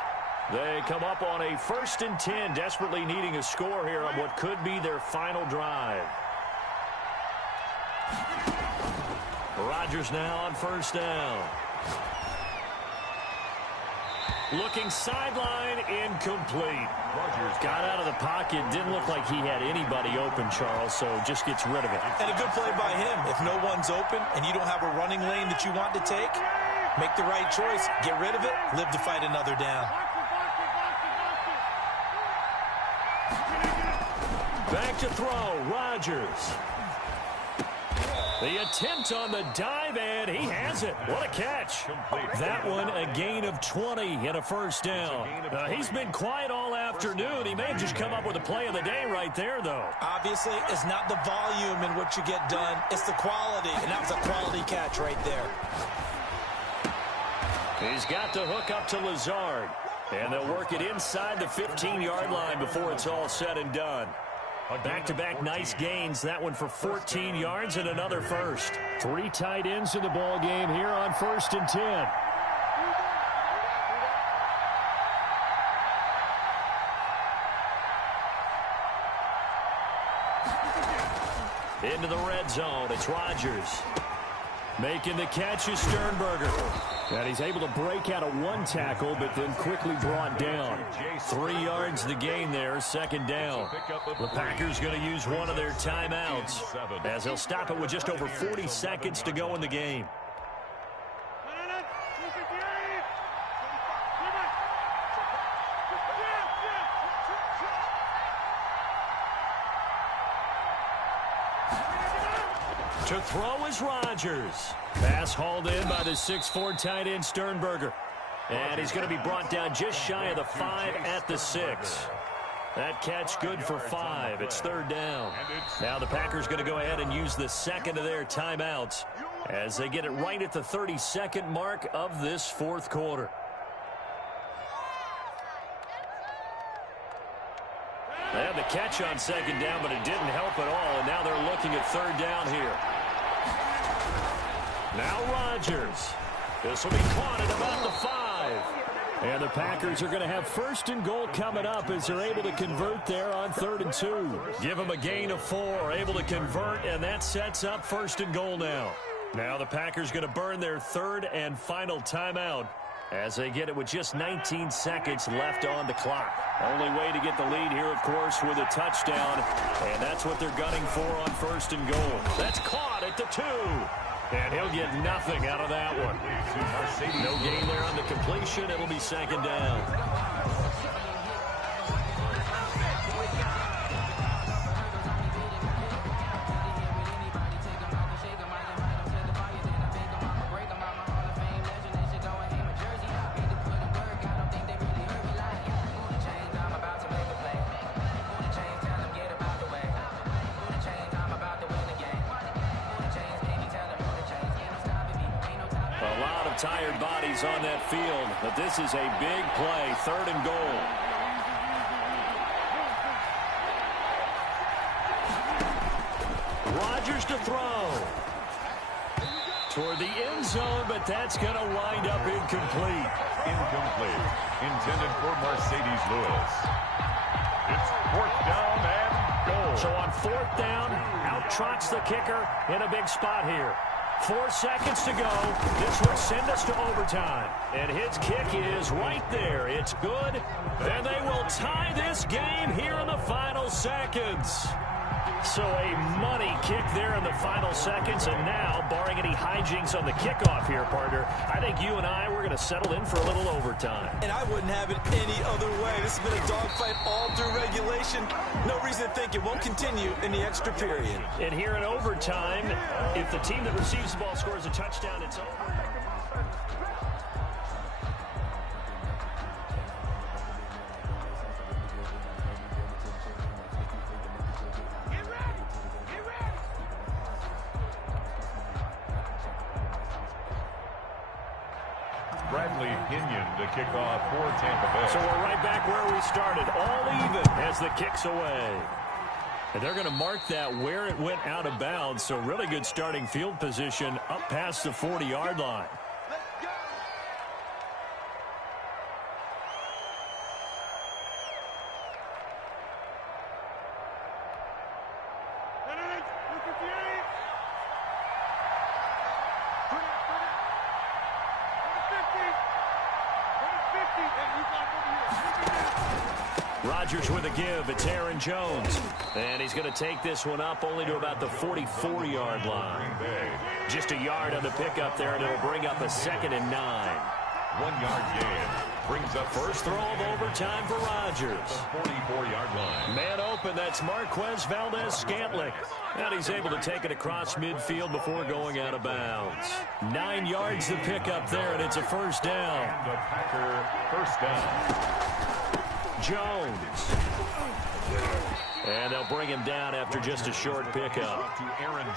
They come up on a 1st and 10, desperately needing a score here on what could be their final drive. Rodgers now on 1st down. Looking sideline, incomplete. Rodgers got out of the pocket. Didn't look like he had anybody open, Charles, so just gets rid of it. And a good play by him. If no one's open and you don't have a running lane that you want to take, make the right choice. Get rid of it. Live to fight another down. Back to throw. Rodgers. The attempt on the dive, and he has it. What a catch. That one, a gain of 20 and a 1st down. He's been quiet all afternoon. He may have just come up with a play of the day right there, though. Obviously, it's not the volume in what you get done. It's the quality, and that was a quality catch right there. He's got the hook up to Lazard. And they'll work it inside the 15-yard line before it's all said and done. Back-to-back nice gains. That one for 14 yards and another 1st. 3 tight ends in the ball game here on 1st and 10. Into the red zone. It's Rodgers. Making the catch is Sternberger. And he's able to break out of 1 tackle, but then quickly brought down. 3 yards the gain there, 2nd down. The Packers going to use one of their timeouts as they'll stop it with just over 40 seconds to go in the game. To throw is Rodgers. Pass hauled in by the 6'4" tight end Sternberger. And he's going to be brought down just shy of the 5 at the 6. That catch good for 5. It's 3rd down. Now the Packers going to go ahead and use the 2nd of their timeouts as they get it right at the 32nd mark of this 4th quarter. They had the catch on second down, but it didn't help at all, and now they're looking at third down here. Now Rodgers. This will be caught at about the 5. And the Packers are going to have first and goal coming up as they're able to convert there on 3rd and 2. Give them a gain of 4, able to convert, and that sets up first and goal now. Now the Packers going to burn their 3rd and final timeout as they get it with just 19 seconds left on the clock. Only way to get the lead here, of course, with a touchdown, and that's what they're gunning for on first and goal. That's caught at the 2. And he'll get nothing out of that one. No gain there on the completion. It'll be second down. Tired bodies on that field, but this is a big play, 3rd and goal. Rodgers to throw. Toward the end zone, but that's going to wind up incomplete. Incomplete. Intended for Mercedes Lewis. It's 4th down and goal. So on 4th down, out trots the kicker in a big spot here. 4 seconds to go. This would send us to overtime. And his kick is right there. It's good. And they will tie this game here in the final seconds. So a money kick there in the final seconds. And now, barring any hijinks on the kickoff here, partner, I think you and I, we're going to settle in for a little overtime. And I wouldn't have it any other way. This has been a dogfight all through regulation. No reason to think it won't continue in the extra period. And here in overtime, if the team that receives the ball scores a touchdown, it's over. Bradley Pinion to kick off for Tampa Bay. So we're right back where we started, all even as the kick's away. And they're going to mark that where it went out of bounds, so really good starting field position up past the 40-yard line. Rodgers with a give. It's Aaron Jones. And he's going to take this one up only to about the 44-yard line. Just a yard on the pickup there, and it'll bring up a 2nd and 9. 1-yard gain. Brings up first throw of overtime for Rodgers. 44-yard line. Man open, that's Marquez Valdez-Scantling. And he's able to take it across midfield before going out of bounds. 9 yards to pick up there, and it's a first down. And a Packer first down. Jones. And they'll bring him down after just a short pickup.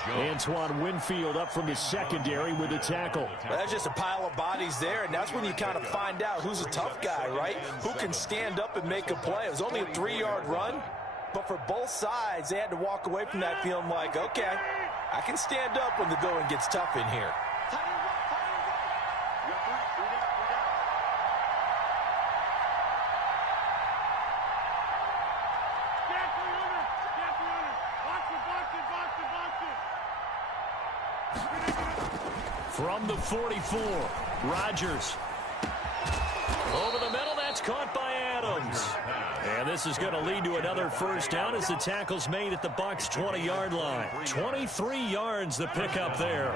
Antoine Winfield up from the secondary with a tackle. That's just a pile of bodies there, and that's when you kind of find out who's a tough guy, right? Who can stand up and make a play. It was only a 3-yard run, but for both sides, they had to walk away from that feeling like, okay, I can stand up when the going gets tough in here. From the 44, Rodgers. Over the middle, that's caught by Adams. And this is going to lead to another first down as the tackle's made at the Bucs' 20-yard line. 23 yards the pickup there.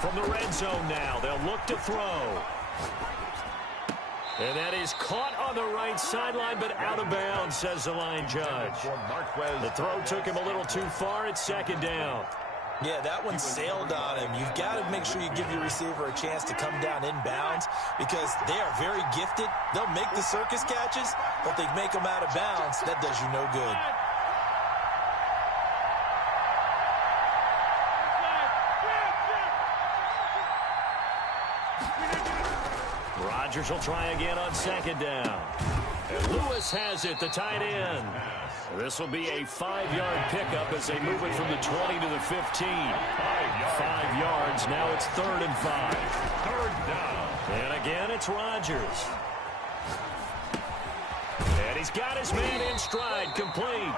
From the red zone now, they'll look to throw. And that is caught on the right sideline, but out of bounds, says the line judge. The throw took him a little too far. It's 2nd down. Yeah, that one sailed on him. You've got to make sure you give your receiver a chance to come down inbounds because they are very gifted. They'll make the circus catches, but they make them out of bounds. That does you no good. Rodgers will try again on second down. And Lewis has it, the tight end. This will be a 5-yard pickup as they move it from the 20 to the 15. 5 yards. Now it's 3rd and 5. Third down. And again, it's Rodgers. And he's got his man in stride, complete.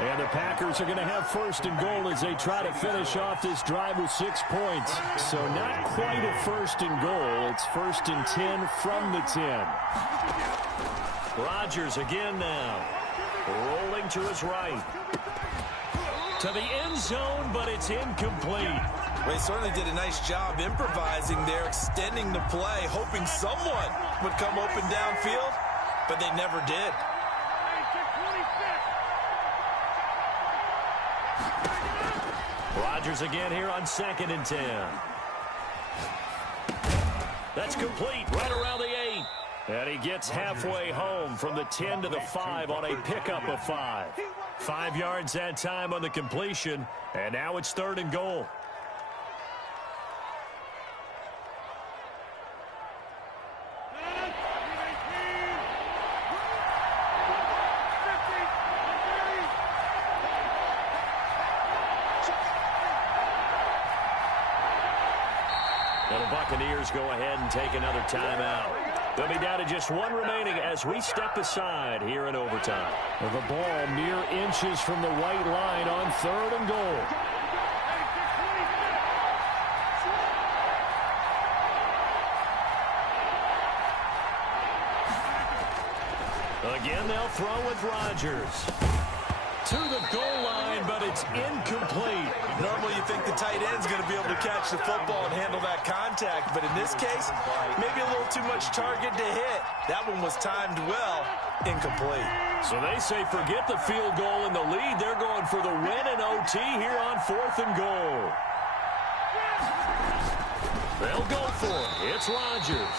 And the Packers are going to have 1st and goal as they try to finish off this drive with 6 points. So not quite a 1st and goal. It's 1st and 10 from the 10. Rodgers again now. Rolling to his right. To the end zone, but it's incomplete. They certainly did a nice job improvising there, extending the play, hoping someone would come open downfield, but they never did. Rodgers again here on 2nd and 10. That's complete right around the 8. And he gets halfway home from the 10 to the 5 on a pickup of 5. 5 yards that time on the completion, and now it's 3rd and goal. And the Buccaneers go ahead and take another timeout. They'll be down to just 1 remaining as we step aside here in overtime. The ball mere inches from the white line on 3rd and goal. Again, they'll throw with Rodgers. To the goal line, but it's incomplete. Normally you think the tight end's going to be able to catch the football and handle that contact, but in this case, maybe a little too much target to hit. That one was timed well, incomplete. So they say forget the field goal and the lead. They're going for the win in OT here on 4th and goal. They'll go for it. It's Rodgers.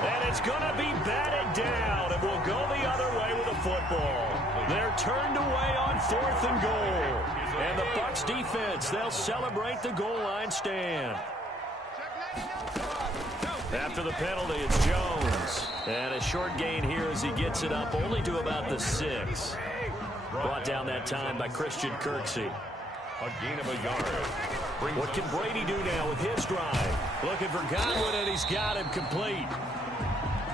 And it's going to be batted down, and we'll go the other way with the football. They're turned away on 4th and goal. And the Bucs defense, they'll celebrate the goal line stand. After the penalty, it's Jones. And a short gain here as he gets it up only to about the 6. Brought down that time by Christian Kirksey. A gain of a yard. What can Brady do now with his drive? Looking for Godwin, and he's got him complete.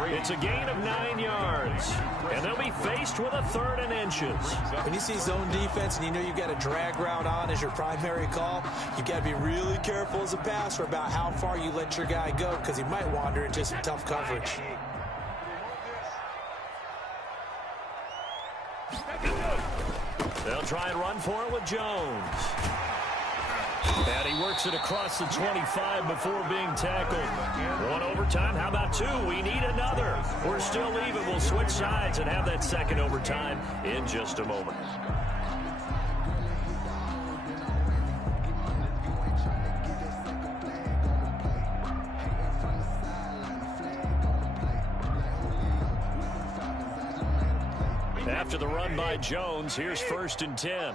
It's a gain of 9 yards, and they'll be faced with a 3rd and inches. When you see zone defense and you know you've got a drag route on as your primary call, you've got to be really careful as a passer about how far you let your guy go because he might wander into some tough coverage. They'll try and run for it with Jones. And he works it across the 25 before being tackled. 1 overtime. How about 2? We need another. We're still even. We'll switch sides and have that 2nd overtime in just a moment. After the run by Jones, here's 1st and 10.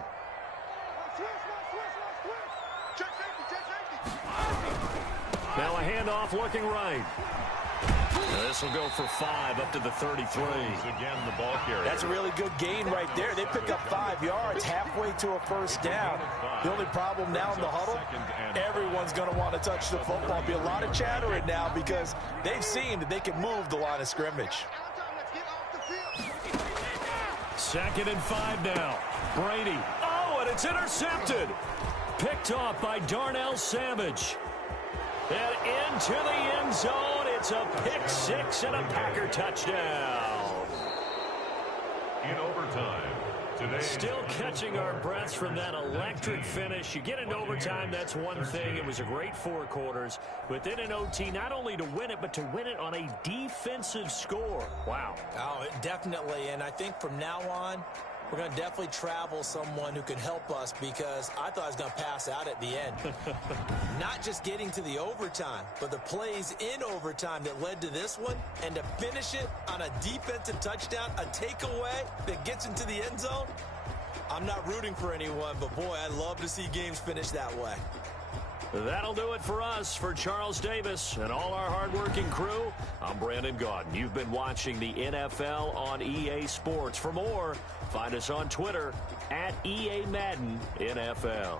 Now a handoff looking right. This will go for 5 up to the 33. Again, the ball carrier. That's a really good gain right there. They pick up 5 yards halfway to a 1st down. The only problem now in the huddle, everyone's going to want to touch the football. There'll be a lot of chattering now because they've seen that they can move the line of scrimmage. 2nd and 5 now. Brady. Oh, and it's intercepted. Picked off by Darnell Savage. And into the end zone. It's a pick 6 and a Packer touchdown. In overtime. Today, Still catching our breaths from that electric finish. You get into overtime, that's one thing. It was a great 4 quarters. But then in OT, not only to win it, but to win it on a defensive score. Wow. Oh, definitely. And I think from now on, we're going to definitely travel someone who can help us because I thought I was going to pass out at the end. Not just getting to the overtime, but the plays in overtime that led to this one, and to finish it on a defensive touchdown, a takeaway that gets into the end zone. I'm not rooting for anyone, but boy, I'd love to see games finish that way. That'll do it for us. For Charles Davis and all our hardworking crew, I'm Brandon Gaudin. You've been watching the NFL on EA Sports. For more, find us on Twitter at EA Madden NFL.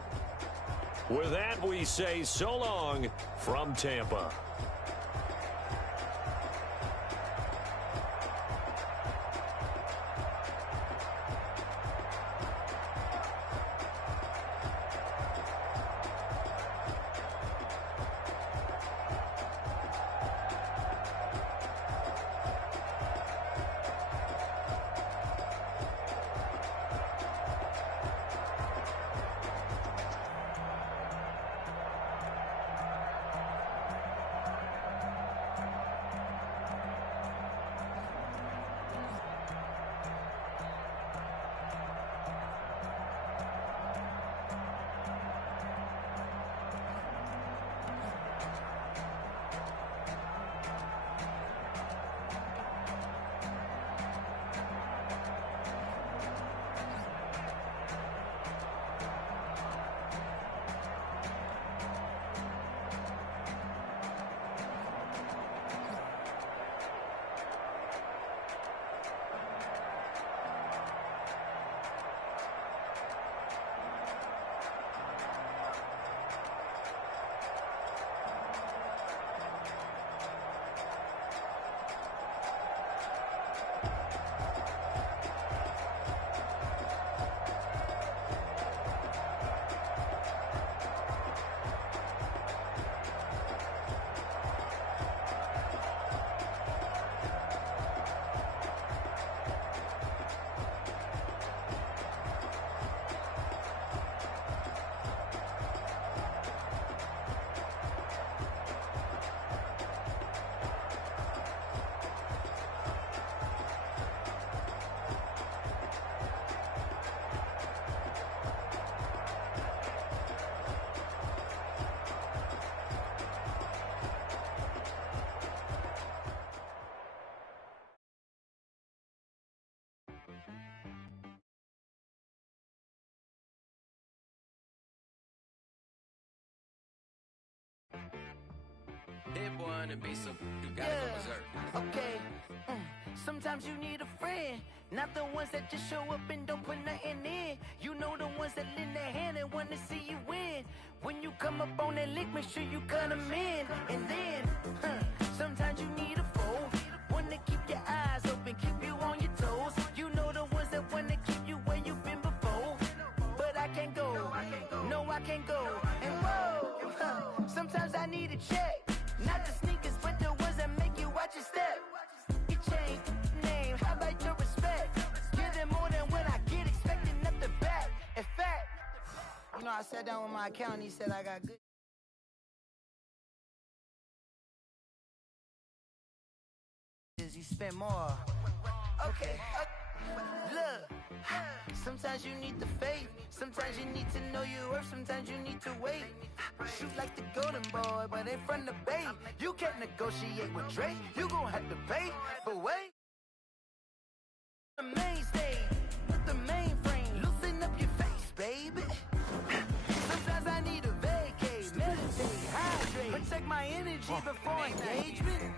With that, we say so long from Tampa. Hit boy on the beat, so you gotta go berserk. Okay. Sometimes you need a friend, not the ones that just show up and don't put nothing in. You know the ones that lend their hand and want to see you win. When you come up on that lick, make sure you cut them in. And then, sometimes you need a foe, one to keep your eyes open, keep you on your toes. You know the ones that want to keep you where you've been before. But I can't go, no I can't go. And whoa, sometimes I need a check. Not the sneakers, but the ones that make you watch your step. You change name, how about your respect? Give them more than what I get, expecting nothing back. In fact, you know, I sat down with my accountant, he said I got good. You spend more. Okay. Look, sometimes you need the faith, sometimes you need to know your worth, sometimes you need to wait. Shoot like the golden boy, but in front of the bay, you can't negotiate with Drake, you gon' have to pay, but wait. The main stage, with the mainframe, loosen up your face, baby. Sometimes I need a vacate, meditate, hydrate, protect my energy before engagement.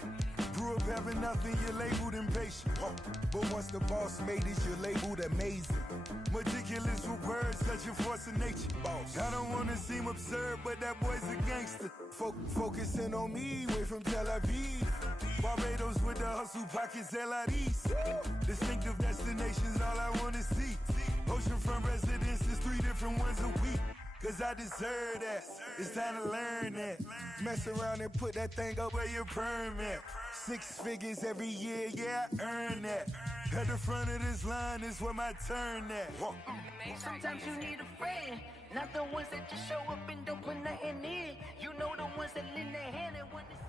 Grew up having nothing, you're labeled impatient. But once the boss made it, you're labeled amazing. Meticulous with words, such a force of nature. I don't want to seem absurd, but that boy's a gangster. Focusing on me, way from Tel Aviv. Barbados with the hustle pockets, LIDs. Distinctive destinations, all I want to see. Oceanfront residences, 3 different ones a week. Cause I deserve that, it's time to learn that. Mess around and put that thing up where your perm at. 6 figures every year, yeah, I earn that. At the front of this line is where my turn at. Sometimes you need a friend, not the ones that just show up and don't put nothing in. You know the ones that lend their hand and want to see.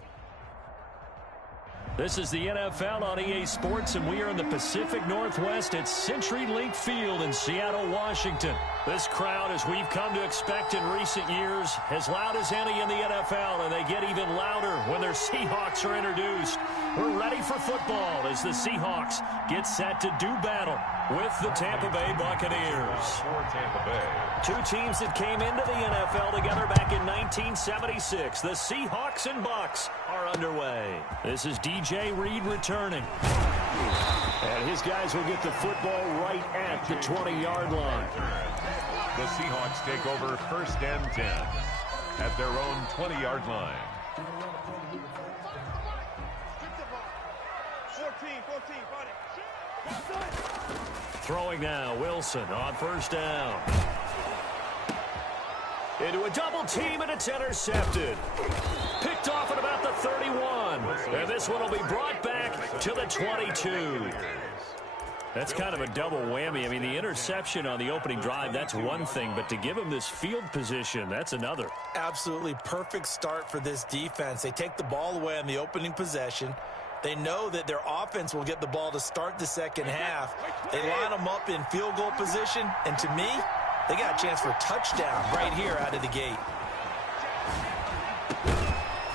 This is the NFL on EA Sports, and we are in the Pacific Northwest at CenturyLink Field in Seattle, Washington. This crowd, as we've come to expect in recent years, as loud as any in the NFL, and they get even louder when their Seahawks are introduced. We're ready for football as the Seahawks get set to do battle with the Tampa Bay Buccaneers. For Tampa Bay, Two teams that came into the NFL together back in 1976. The Seahawks and Bucks are underway. This is DJ Reed returning. And his guys will get the football right at the 20-yard line. The Seahawks take over 1st and 10 at their own 20-yard line. 14, Throwing now, Wilson on 1st down. Into a double team, and it's intercepted. Picked off at about the 31. And this one will be brought back to the 22. That's kind of a double whammy. I mean, the interception on the opening drive, that's one thing. But to give him this field position, that's another. Absolutely perfect start for this defense. They take the ball away on the opening possession. They know that their offense will get the ball to start the second half. They line them up in field goal position. And to me, they got a chance for a touchdown right here out of the gate.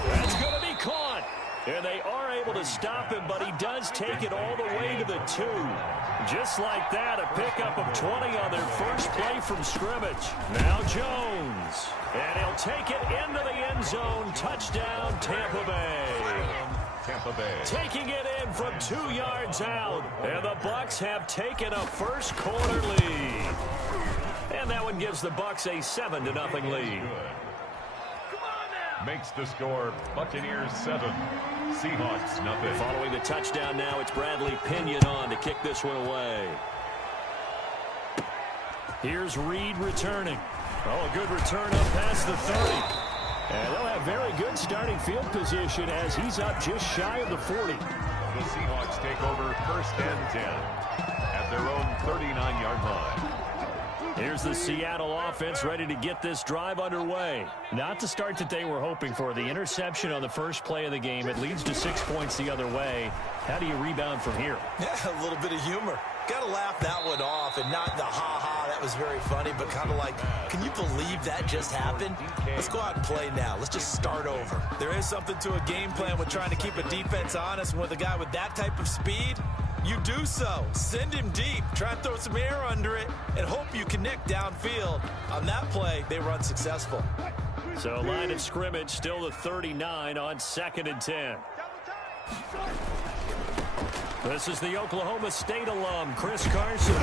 That's going to be caught. And they are able to stop him, but he does take it all the way to the 2. Just like that, a pickup of 20 on their first play from scrimmage. Now Jones. And he'll take it into the end zone. Touchdown, Tampa Bay. Tampa Bay. Taking it in from 2 yards out. And the Bucks have taken a first quarter lead. And that one gives the Bucks a 7-0 lead. Makes the score Buccaneers 7, Seahawks 0. Following the touchdown now, it's Bradley Pinion on to kick this one away. Here's Reed returning. Oh, a good return up past the 30. And they'll have very good starting field position as he's up just shy of the 40. The Seahawks take over 1st and 10 at their own 39-yard line. Here's the Seattle offense ready to get this drive underway. Not the start that they were hoping for. The interception on the first play of the game. It leads to 6 points the other way. How do you rebound from here? Yeah, a little bit of humor. Got to laugh that one off and not the ha-ha. That was very funny, but kind of like, can you believe that just happened? Let's go out and play now. Let's just start over. There is something to a game plan with trying to keep a defense honest. And with a guy with that type of speed, you do so. Send him deep. Try and throw some air under it and hope you connect downfield. On that play, they run successful. So line of scrimmage still the 39 on 2nd and 10. This is the Oklahoma State alum, Chris Carson.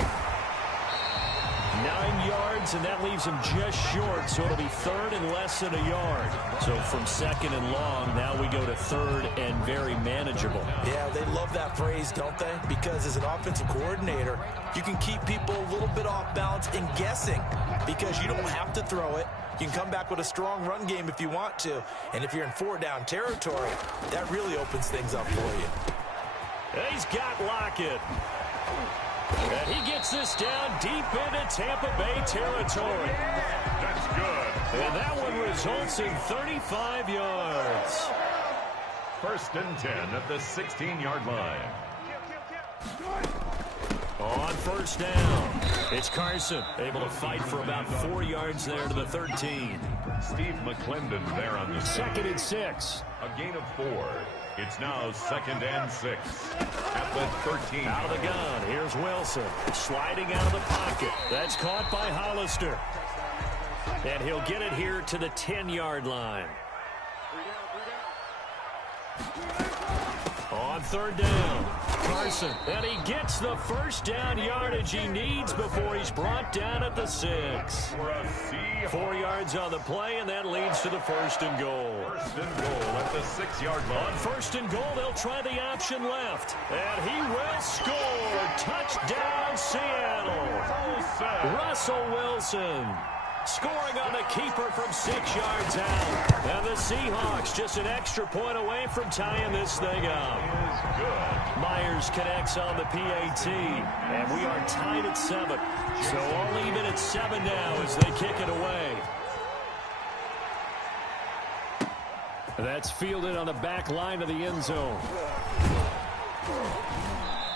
9 yards, and that leaves him just short, so it'll be 3rd and less than a yard. So from 2nd and long, now we go to 3rd and very manageable. Yeah, they love that phrase, don't they? Because as an offensive coordinator, you can keep people a little bit off balance and guessing because you don't have to throw it. You can come back with a strong run game if you want to. And if you're in 4-down territory, that really opens things up for you. He's got Lockett. And he gets this down deep into Tampa Bay territory. That's good. And that one results in 35 yards. 1st and 10 at the 16-yard line. On 1st down, it's Carson able to fight for about 4 yards there to the 13. Steve McClendon there on the 2nd and 6. A gain of 4. It's now 2nd and 6 at the 13. Out of the gun. Here's Wilson sliding out of the pocket. That's caught by Hollister. And he'll get it here to the 10-yard line. On 3rd down, Carson. And he gets the 1st down yardage he needs before he's brought down at the 6. 4 yards on the play, and that leads to the 1st and goal. 1st and goal at the 6-yard line. On 1st and goal, they'll try the option left. And he will score. Touchdown, Seattle. Russell Wilson. Scoring on the keeper from 6 yards out. And the Seahawks just an extra point away from tying this thing up. Myers connects on the PAT. And we are tied at 7. So all even at 7 now as they kick it away. That's fielded on the back line of the end zone.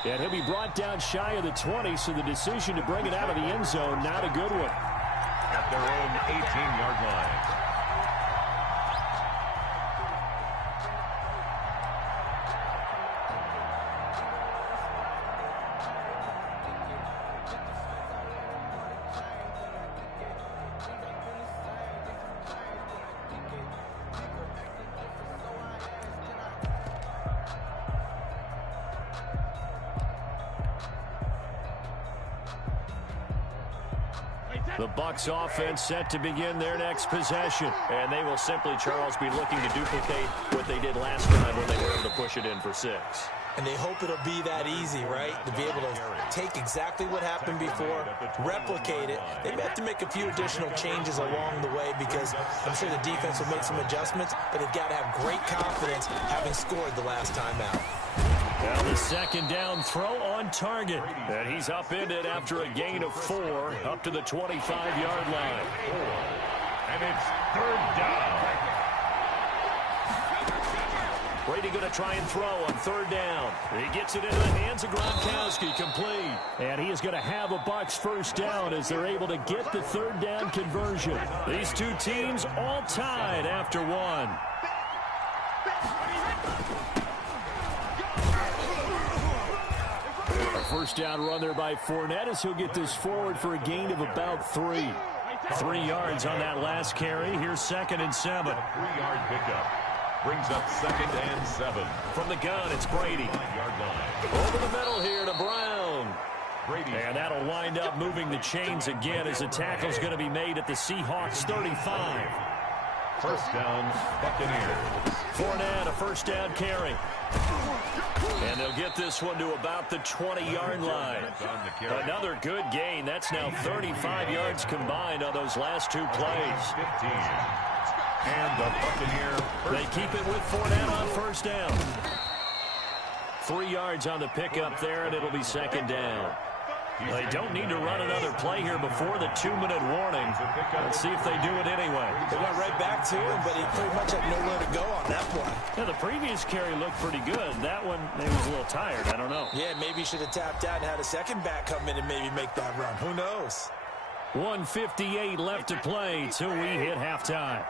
And he'll be brought down shy of the 20, so the decision to bring it out of the end zone, not a good one. At their own 18-yard line. The Bucs offense set to begin their next possession. And they will simply, Charles, be looking to duplicate what they did last time when they were able to push it in for 6. And they hope it'll be that easy, right? To be able to take exactly what happened before, replicate it. They may have to make a few additional changes along the way because I'm sure the defense will make some adjustments, but they've got to have great confidence having scored the last time out. Now the second down throw on target. And he's upended after a gain of 4 up to the 25-yard line. And it's 3rd down. Brady going to try and throw on 3rd down. He gets it into the hands of Gronkowski, complete. And he is going to have a Bucs first down as they're able to get the 3rd down conversion. These two teams all tied after 1. A first down run there by Fournette as he'll get this forward for a gain of about 3. 3 yards on that last carry. Here's 2nd and 7. 3-yard pickup. Brings up 2nd and 7. From the gun, it's Brady. 5-yard line. Over the middle here to Brown. Brady. And that'll wind up moving the chains again as the tackle's going to be made at the Seahawks 35. First down, Buccaneers. Fournette, a first down carry. And they'll get this one to about the 20-yard line. Another good gain. That's now 35 yards combined on those last 2 plays. 15. And the Buccaneer. They keep it with Fournette on first down. 3 yards on the pickup there, and it'll be 2nd down. They don't need to run another play here before the 2-minute warning. Let's see if they do it anyway. They went right back to him, but he pretty much had nowhere to go on that play. Yeah, the previous carry looked pretty good. That one, maybe was a little tired. I don't know. Yeah, maybe he should have tapped out and had a second back come in and maybe make that run. Who knows? 1:58 left to play till we hit halftime.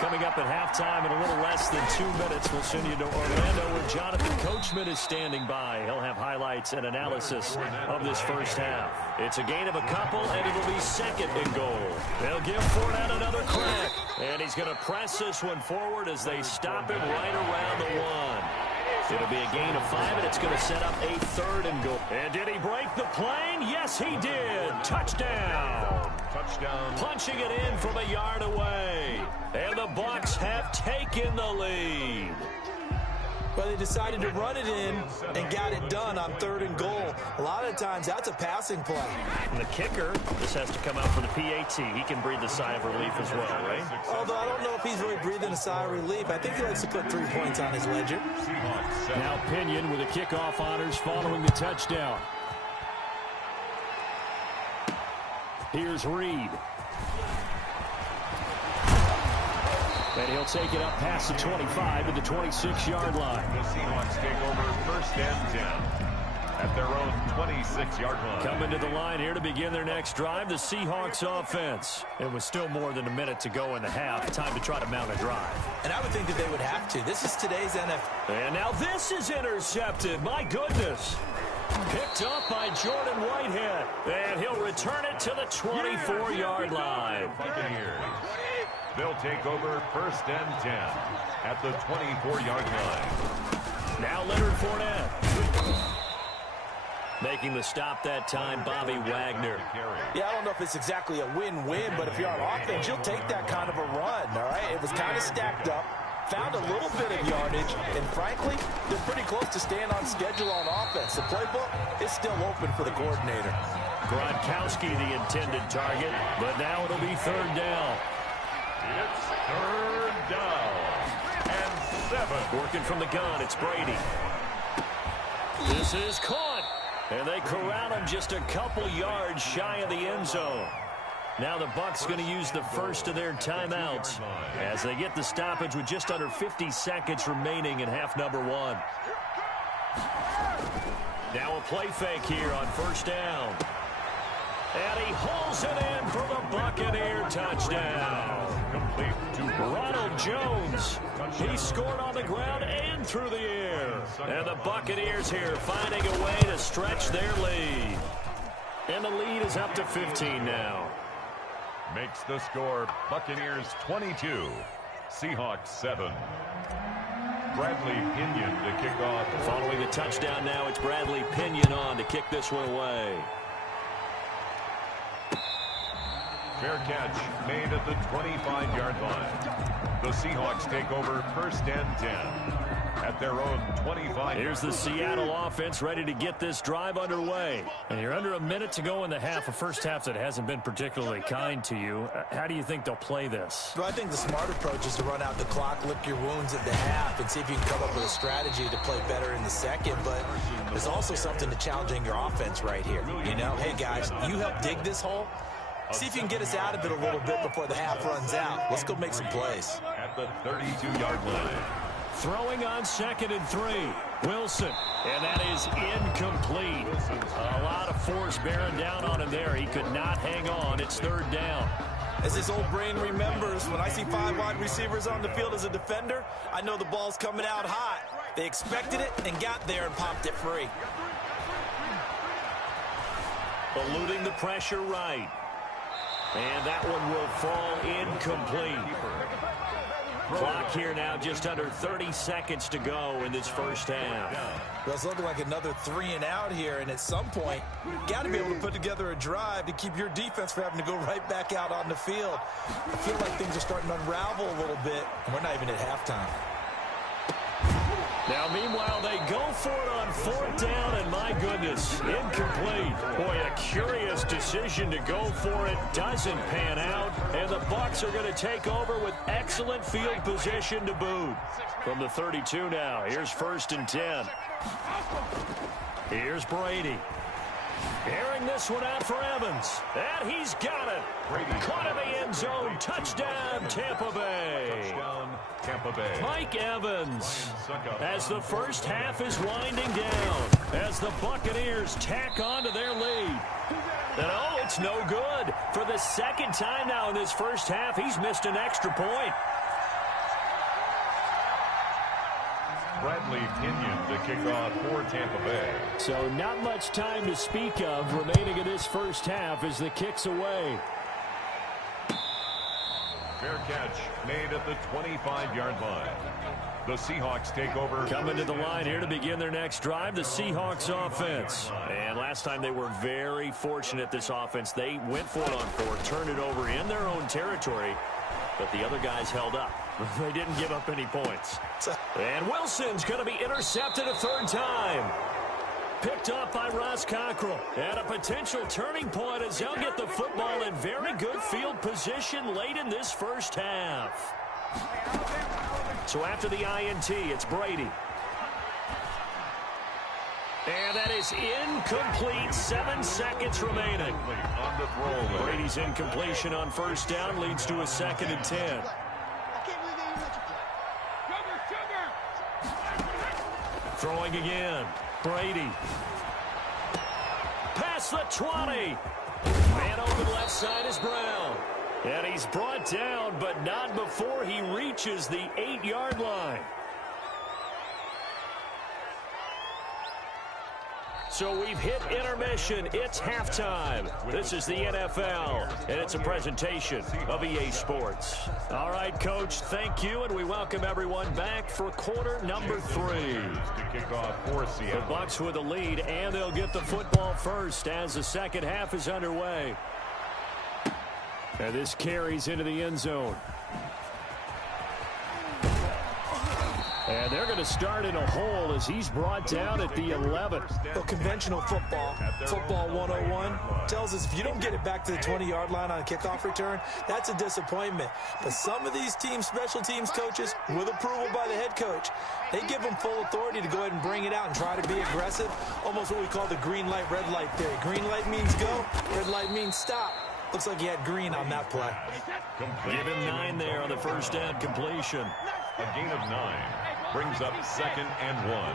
Coming up at halftime in a little less than 2 minutes, we'll send you to Orlando where Jonathan Coachman is standing by. He'll have highlights and analysis of this first half. It's a gain of a couple, and it'll be 2nd and goal. They'll give Fournette another crack, and he's going to press this one forward as they stop him right around the 1. It'll be a gain of 5, and it's going to set up a 3rd and goal. And did he break the plane? Yes, he did. Touchdown. Touchdown. Punching it in from a yard away. And the Bucs have taken the lead. But they decided to run it in and got it done on 3rd and goal. A lot of times, that's a passing play. And the kicker, this has to come out for the PAT. He can breathe a sigh of relief as well, right? Although I don't know if he's really breathing a sigh of relief. I think he likes to put 3 points on his ledger. Now Pinion with the kickoff honors following the touchdown. Here's Reed. And he'll take it up past the 25 to the 26-yard line. The Seahawks take over 1st and 10 at their own 26-yard line. Coming to the line here to begin their next drive, the Seahawks offense. It was still more than a minute to go in the half. Time to try to mount a drive. And I would think that they would have to. This is today's NFL. And now this is intercepted. My goodness. Picked up by Jordan Whitehead. And he'll return it to the 24-yard line. Buccaneers. They'll take over 1st and 10 at the 24-yard line. Now Leonard Fournette. Making the stop that time, Bobby Wagner. Yeah, I don't know if it's exactly a win-win, but if you're on offense, you'll take that kind of a run, all right? It was kind of stacked up, found a little bit of yardage, and frankly, they're pretty close to staying on schedule on offense. The playbook is still open for the coordinator. Gronkowski the intended target, but now it'll be 3rd down. It's 3rd down and 7. Working from the gun, it's Brady. This is caught. And they corral him just a couple yards shy of the end zone. Now the Bucs going to use the first of their timeouts as they get the stoppage with just under 50 seconds remaining in half number 1. Now a play fake here on 1st down. And he hauls it in for the Buccaneer touchdown. Complete to Ronald Jones. He scored on the ground and through the air. And the Buccaneers here finding a way to stretch their lead. And the lead is up to 15 now. Makes the score Buccaneers 22, Seahawks 7. Bradley Pinion to kick off. Following the touchdown now, it's Bradley Pinion on to kick this one away. Fair catch made at the 25-yard line. The Seahawks take over first and 10 at their own 25. Here's the Seattle offense ready to get this drive underway. And you're under a minute to go in the half, a first half that hasn't been particularly kind to you. How do you think they'll play this? Well, I think the smart approach is to run out the clock, lick your wounds at the half, and see if you can come up with a strategy to play better in the second. But there's also something to challenging your offense right here. You know, hey, guys, you help dig this hole. See if you can get us out of it a little bit before the half runs out. Let's go make some plays. At the 32-yard line. Throwing on 2nd and 3. Wilson. And that is incomplete. A lot of force bearing down on him there. He could not hang on. It's 3rd down. As his old brain remembers, when I see 5 wide receivers on the field as a defender, I know the ball's coming out hot. They expected it and got there and popped it free. Eluding the pressure right. And that one will fall incomplete. Clock here now, just under 30 seconds to go in this first half. Well, it's looking like another 3 and out here, and at some point, you got to be able to put together a drive to keep your defense from having to go right back out on the field. I feel like things are starting to unravel a little bit, and we're not even at halftime. Now, meanwhile, they go for it on 4th down, and my goodness, incomplete. Boy, a curious decision to go for it. Doesn't pan out, and the Bucs are going to take over with excellent field position to boot. From the 32 now, here's 1st and 10. Here's Brady. Airing this one out for Evans. And he's got it. Caught in the end zone. Touchdown, Tampa Bay. Touchdown, Tampa Bay. Mike Evans, as the first half is winding down, as the Buccaneers tack on to their lead. And oh, it's no good. For the 2nd time now in this first half, he's missed an extra point. Bradley Pinion to kick off for Tampa Bay. So not much time to speak of remaining in this first half as the kick's away. Fair catch made at the 25-yard line. The Seahawks take over. Coming to the line here to begin their next drive, the Seahawks offense. And last time they were very fortunate, this offense. They went for it on 4, turned it over in their own territory, but the other guys held up. They didn't give up any points. And Wilson's going to be intercepted a 3rd time. Picked up by Ross Cockrell. And a potential turning point as they'll get the football in very good field position late in this first half. So after the INT, it's Brady. And that is incomplete. 7 seconds remaining. Brady's incompletion on 1st down leads to a 2nd and 10. Throwing again. Brady. Past the 20. Man open left side is Brown. And he's brought down, but not before he reaches the 8-yard line. So we've hit intermission. It's halftime. This is the NFL, and it's a presentation of EA Sports. All right, Coach, thank you, and we welcome everyone back for quarter number 3. To kick off for Seattle. The Bucs with the lead, and they'll get the football first as the second half is underway. And this carries into the end zone. And they're going to start in a hole as he's brought down at the 11. Well, conventional football 101, tells us if you don't get it back to the 20-yard line on a kickoff return, that's a disappointment. But some of these team special teams coaches, with approval by the head coach, they give them full authority to go ahead and bring it out and try to be aggressive, almost what we call the green light, red light theory. Green light means go, red light means stop. Looks like he had green on that play. Give him 9 there on the first down completion. A gain of 9 brings up 2nd and 1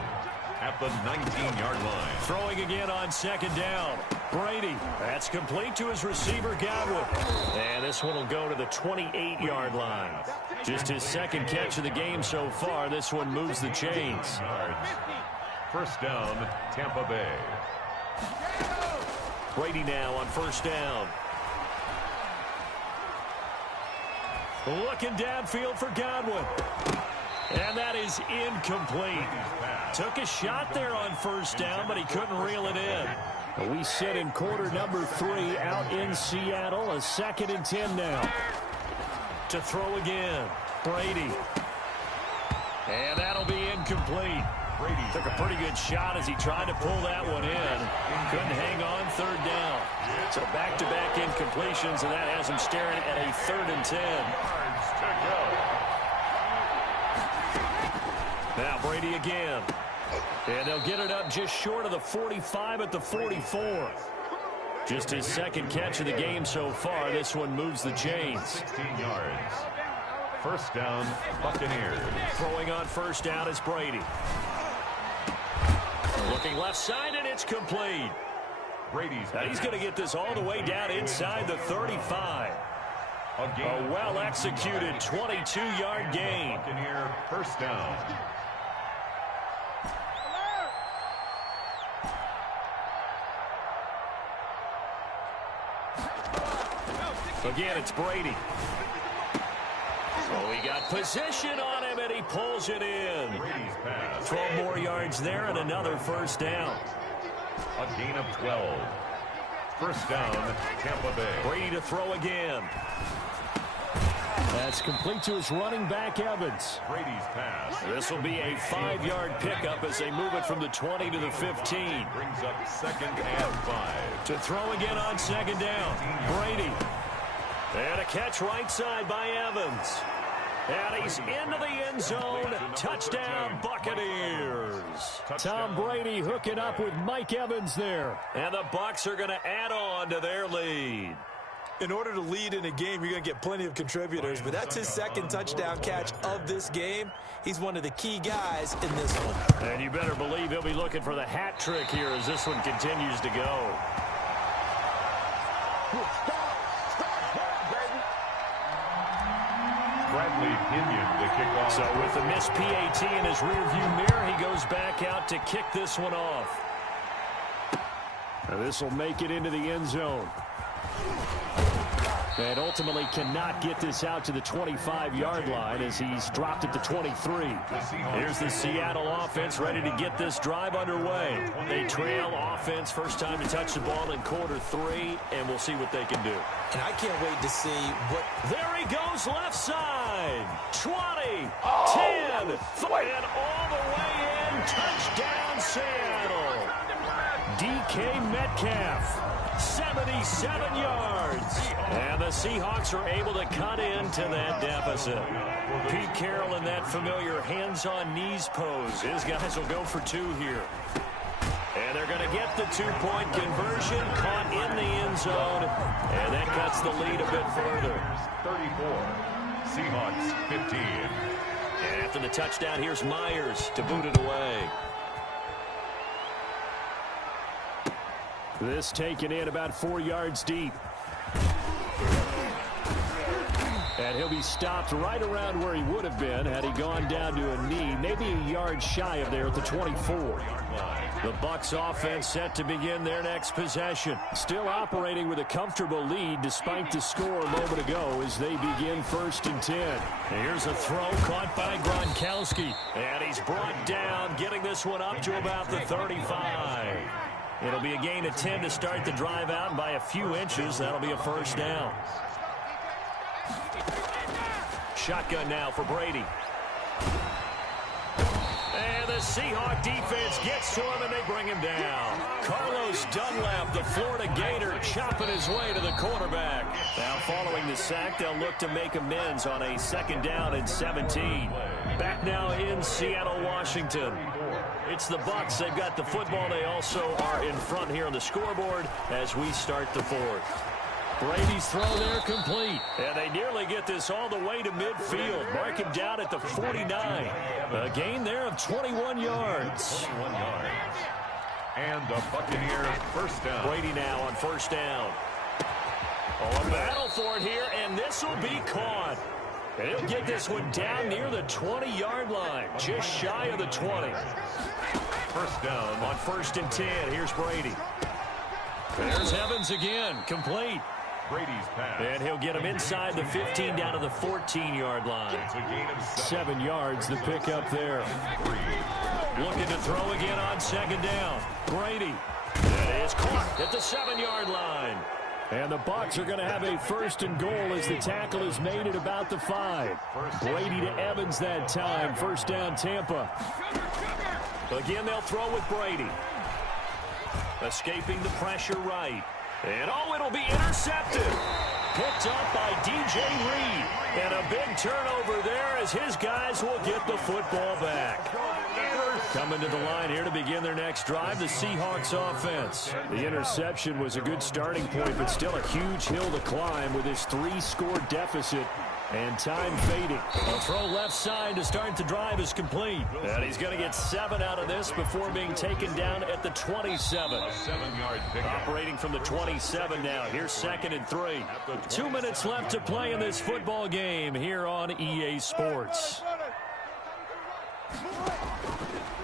at the 19-yard line. Throwing again on 2nd down. Brady. That's complete to his receiver, Godwin. And this one will go to the 28-yard line. Just his 2nd catch of the game so far. This one moves the chains. First down, Tampa Bay. Brady now on 1st down. Looking downfield for Godwin. And that is incomplete. Took a shot there on 1st down, but he couldn't reel it in. We sit in quarter number 3 out in Seattle. A 2nd and 10 now. To throw again. Brady. And that'll be incomplete. Brady took a pretty good shot as he tried to pull that one in. Couldn't hang on. 3rd down. So back-to-back incompletions, and that has him staring at a 3rd and 10. Now Brady again. And they'll get it up just short of the 45 at the 44. Just his 2nd catch of the game so far. This one moves the chains. 16 yards. 1st down, Buccaneers. Throwing on 1st down is Brady. Looking left side, and it's complete. Now he's going to get this all the way down inside the 35. A well-executed 22-yard gain. Buccaneer 1st down. Again, it's Brady. So he got position on him, and he pulls it in. 12 more yards there and another 1st down. A gain of 12. 1st down, Tampa Bay. Brady to throw again. That's complete to his running back, Evans. Brady's pass. This will be a 5-yard pickup as they move it from the 20 to the 15. Brings up 2nd and 5. To throw again on 2nd down. Brady. And a catch right side by Evans. And he's into the end zone. Touchdown, Buccaneers. Tom Brady hooking up with Mike Evans there. And the Bucs are going to add on to their lead. In order to lead in a game, you're going to get plenty of contributors, but that's his 2nd touchdown catch of this game. He's one of the key guys in this one. And you better believe he'll be looking for the hat trick here as this one continues to go. Bradley Pinion to kick off. So with the missed PAT in his rearview mirror, he goes back out to kick this one off. Now this will make it into the end zone. And ultimately cannot get this out to the 25-yard line as he's dropped at the 23. Here's the Seattle offense ready to get this drive underway. They trail offense, first time to touch the ball in quarter 3, and we'll see what they can do. And I can't wait to see what... There he goes, left side. 20, 10, and all the way in. Touchdown, Seattle. DK Metcalf, 77 yards. And the Seahawks are able to cut into that deficit. Pete Carroll in that familiar hands-on knees pose. His guys will go for 2 here. And they're going to get the 2-point conversion, caught in the end zone, and that cuts the lead a bit further. 34, Seahawks 15. And after the touchdown, here's Myers to boot it away. This taken in about 4 yards deep. And he'll be stopped right around where he would have been had he gone down to a knee, maybe a yard shy of there at the 24. The Bucs offense set to begin their next possession. Still operating with a comfortable lead despite the score a moment ago as they begin 1st and 10. Here's a throw caught by Gronkowski. And he's brought down, getting this one up to about the 35. It'll be a gain of 10 to start the drive out, and by a few inches, that'll be a 1st down. Shotgun now for Brady. And the Seahawk defense gets to him, and they bring him down. Carlos Dunlap, the Florida Gator, chopping his way to the quarterback. Now following the sack, they'll look to make amends on a 2nd down and 17. Back now in Seattle, Washington. It's the Bucs. They've got the football. They also are in front here on the scoreboard as we start the 4th. Brady's throw there complete. And they nearly get this all the way to midfield. Mark him down at the 49. A gain there of 21 yards. 21 yards. And the Buccaneers 1st down. Brady now on 1st down. Oh, a battle for it here, and this will be caught. And he'll get this one down near the 20-yard line, just shy of the 20. 1st down. On 1st and 10, here's Brady. There's Evans again, complete. Brady's pass. And he'll get him inside the 15 down to the 14-yard line. It's a gain of 7 yards, the pickup there. Looking to throw again on 2nd down. Brady. That is caught at the 7-yard line. And the Bucs are going to have a 1st and goal as the tackle is made at about the 5. Brady to Evans that time. 1st down, Tampa. Again, they'll throw with Brady. Escaping the pressure right. And, it'll be intercepted. Picked up by DJ Reed. And a big turnover there as his guys will get the football back. Coming to the line here to begin their next drive, the Seahawks offense. The interception was a good starting point, but still a huge hill to climb with his 3-score deficit. And time fading. A throw left side to start the drive is complete. And he's going to get 7 out of this before being taken down at the 27. 7-yard pickup. Operating from the 27 now. Here's 2nd and 3. 2 minutes left to play in this football game here on EA Sports.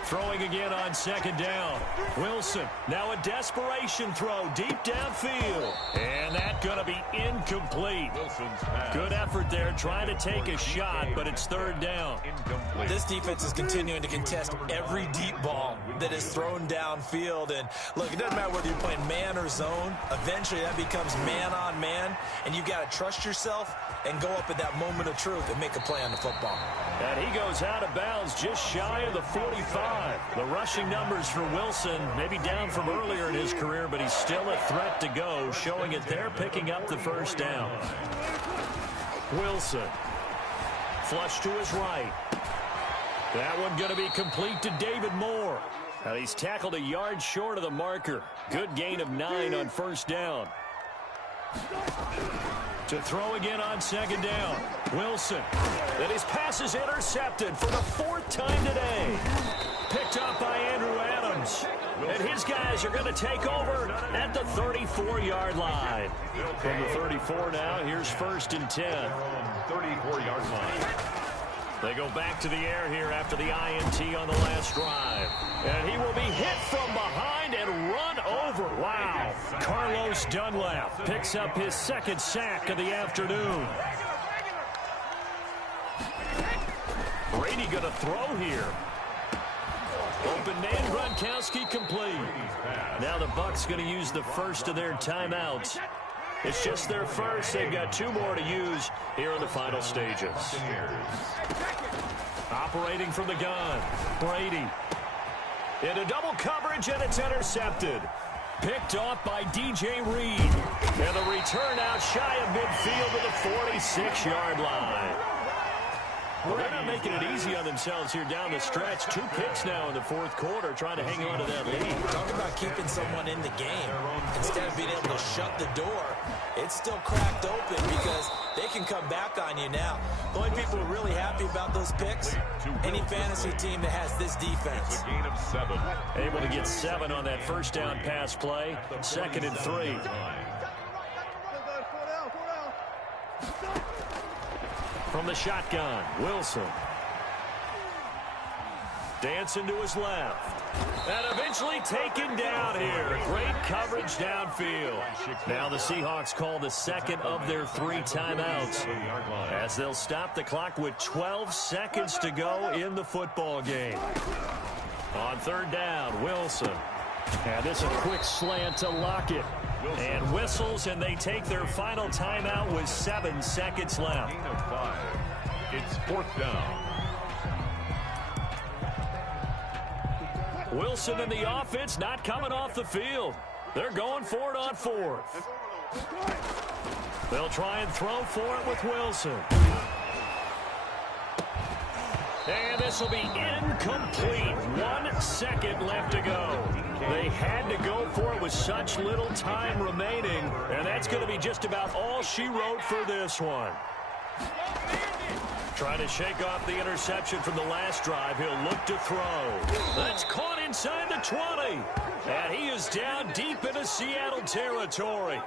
Throwing again on 2nd down. Wilson, now a desperation throw deep downfield. And that's going to be incomplete. Wilson's pass. Good effort there trying to take a shot, but it's 3rd down. Incomplete. This defense is continuing to contest every deep ball that is thrown downfield. And, look, it doesn't matter whether you're playing man or zone. Eventually that becomes man on man, and you've got to trust yourself and go up at that moment of truth and make a play on the football. And he goes out of bounds just shy of the 45. The rushing numbers for Wilson maybe down from earlier in his career, but he's still a threat to go, showing it there, picking up the 1st down. Wilson. Flush to his right. That one going to be complete to David Moore. And he's tackled a yard short of the marker. Good gain of 9 on 1st down. To throw again on 2nd down. Wilson. And his pass is intercepted for the 4th time today. Picked up by Andrew Adams. And his guys are going to take over at the 34-yard line. From the 34 now, here's 1st and 10. 34-yard line. They go back to the air here after the INT on the last drive. And he will be hit from behind and run over. Wow. Carlos Dunlap picks up his 2nd sack of the afternoon. Brady going to throw here. Open man, Gronkowski complete. Now the Bucs going to use the 1st of their timeouts. It's just their 1st. They've got 2 more to use here in the final stages. Operating from the gun, Brady. Into double coverage, and it's intercepted. Picked off by DJ Reed. And the return out shy of midfield to the 46-yard line. Well, they're not making it easy on themselves here down the stretch. 2 picks now in the 4th quarter, trying to hang on to that lead. Talk about keeping someone in the game. Instead of being able to shut the door, it's still cracked open because they can come back on you now. The only people who are really happy about those picks, any fantasy team that has this defense. A gain of 7. Able to get 7 on that 1st down pass play. 2nd and 3. From the shotgun, Wilson. Dancing to his left. And eventually taken down here. Great coverage downfield. Now the Seahawks call the 2nd of their 3 timeouts, as they'll stop the clock with 12 seconds to go in the football game. On 3rd down, Wilson. And this a quick slant to Lockett. And whistles, and they take their final timeout with 7 seconds left. Gain of 5. It's 4th down. Wilson and the offense not coming off the field. They're going for it on 4th. They'll try and throw for it with Wilson. And this will be incomplete. 1 second left to go. They had to go for it with such little time remaining, and that's going to be just about all she wrote for this one. Trying to shake off the interception from the last drive. He'll look to throw. That's caught inside the 20. And he is down deep into Seattle territory.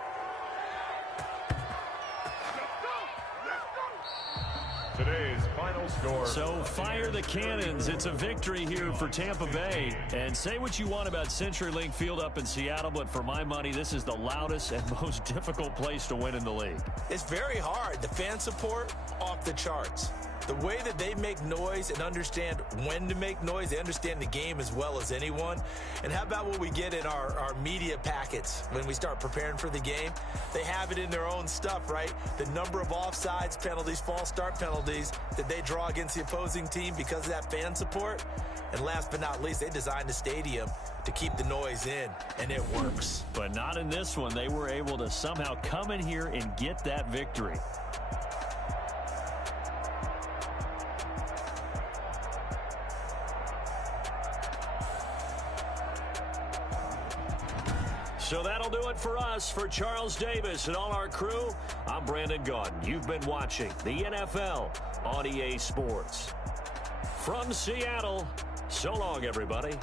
Today's final score. So fire the cannons. It's a victory here for Tampa Bay. And say what you want about CenturyLink Field up in Seattle, but for my money, this is the loudest and most difficult place to win in the league. It's very hard. The fan support, off the charts. The way that they make noise and understand when to make noise, they understand the game as well as anyone. And how about what we get in our media packets when we start preparing for the game? They have it in their own stuff, right? The number of offsides penalties, false start penalties that they draw against the opposing team because of that fan support. And last but not least, they designed the stadium to keep the noise in, and it works. But not in this one. They were able to somehow come in here and get that victory. So that'll do it for us. For Charles Davis and all our crew, I'm Brandon Gaudin. You've been watching the NFL on EA Sports. From Seattle, so long, everybody.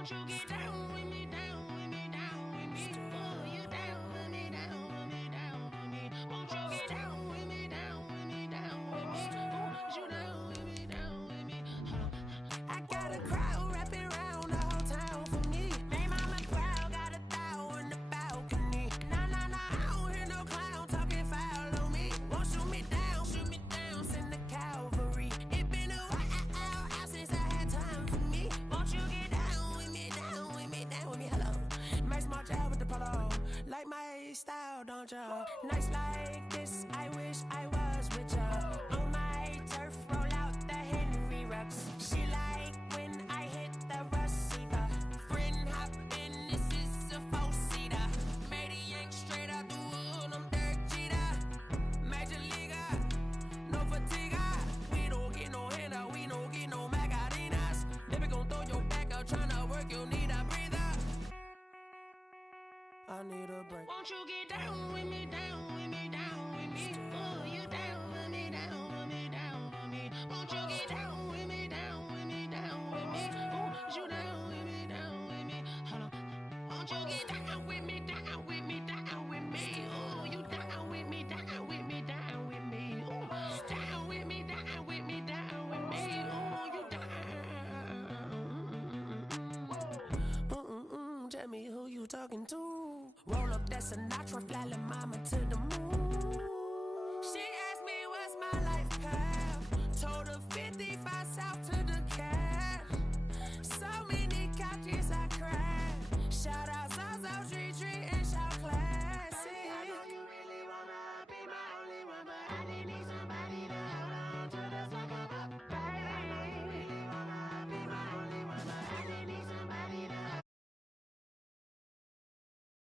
Won't you get down with me, down with me, down with me? Oh, you down with me, down with me, down with me. Won't you get down with me, down with me, down with me? Oh, you down with me, down with me? I got a crowd wrapping around the whole town for me. They mama proud, got a thou on the balcony. Nah, nah, nah, I don't hear no clown talking foul on me. Won't shoot me down, send the cavalry. It been a while since I had time for me. Won't you get down with me, down with me, down with me? Hello. Nice march out with the polo. Like my style, don't ya? Nice like this, I wish I was with ya. On my turf, roll out the Henry Rux. She like when I hit the receiver. Friend hop in, this is a four-seater. Made a yank straight out the wood, I'm Derek Jeter. Major leaguer, no fatigue. We don't get no handout, we don't get no Macarinas. Never gon' throw your back out, tryna work, you need a breather. I need a break. Won't you get down with me, down with me, down with me? Oh, you down with me, down with me, down with me? Won't you get down with me, down with me, down with me? Oh, you down with me, down with me? Hold on. Won't you get down with me, down with me, down with me? Oh, you down with me, down with me, down with me? Oh, down with me, down with me, down with me? Oh, you down. Tell me who you talking to. Roll up that Sinatra, fly la mama to the moon.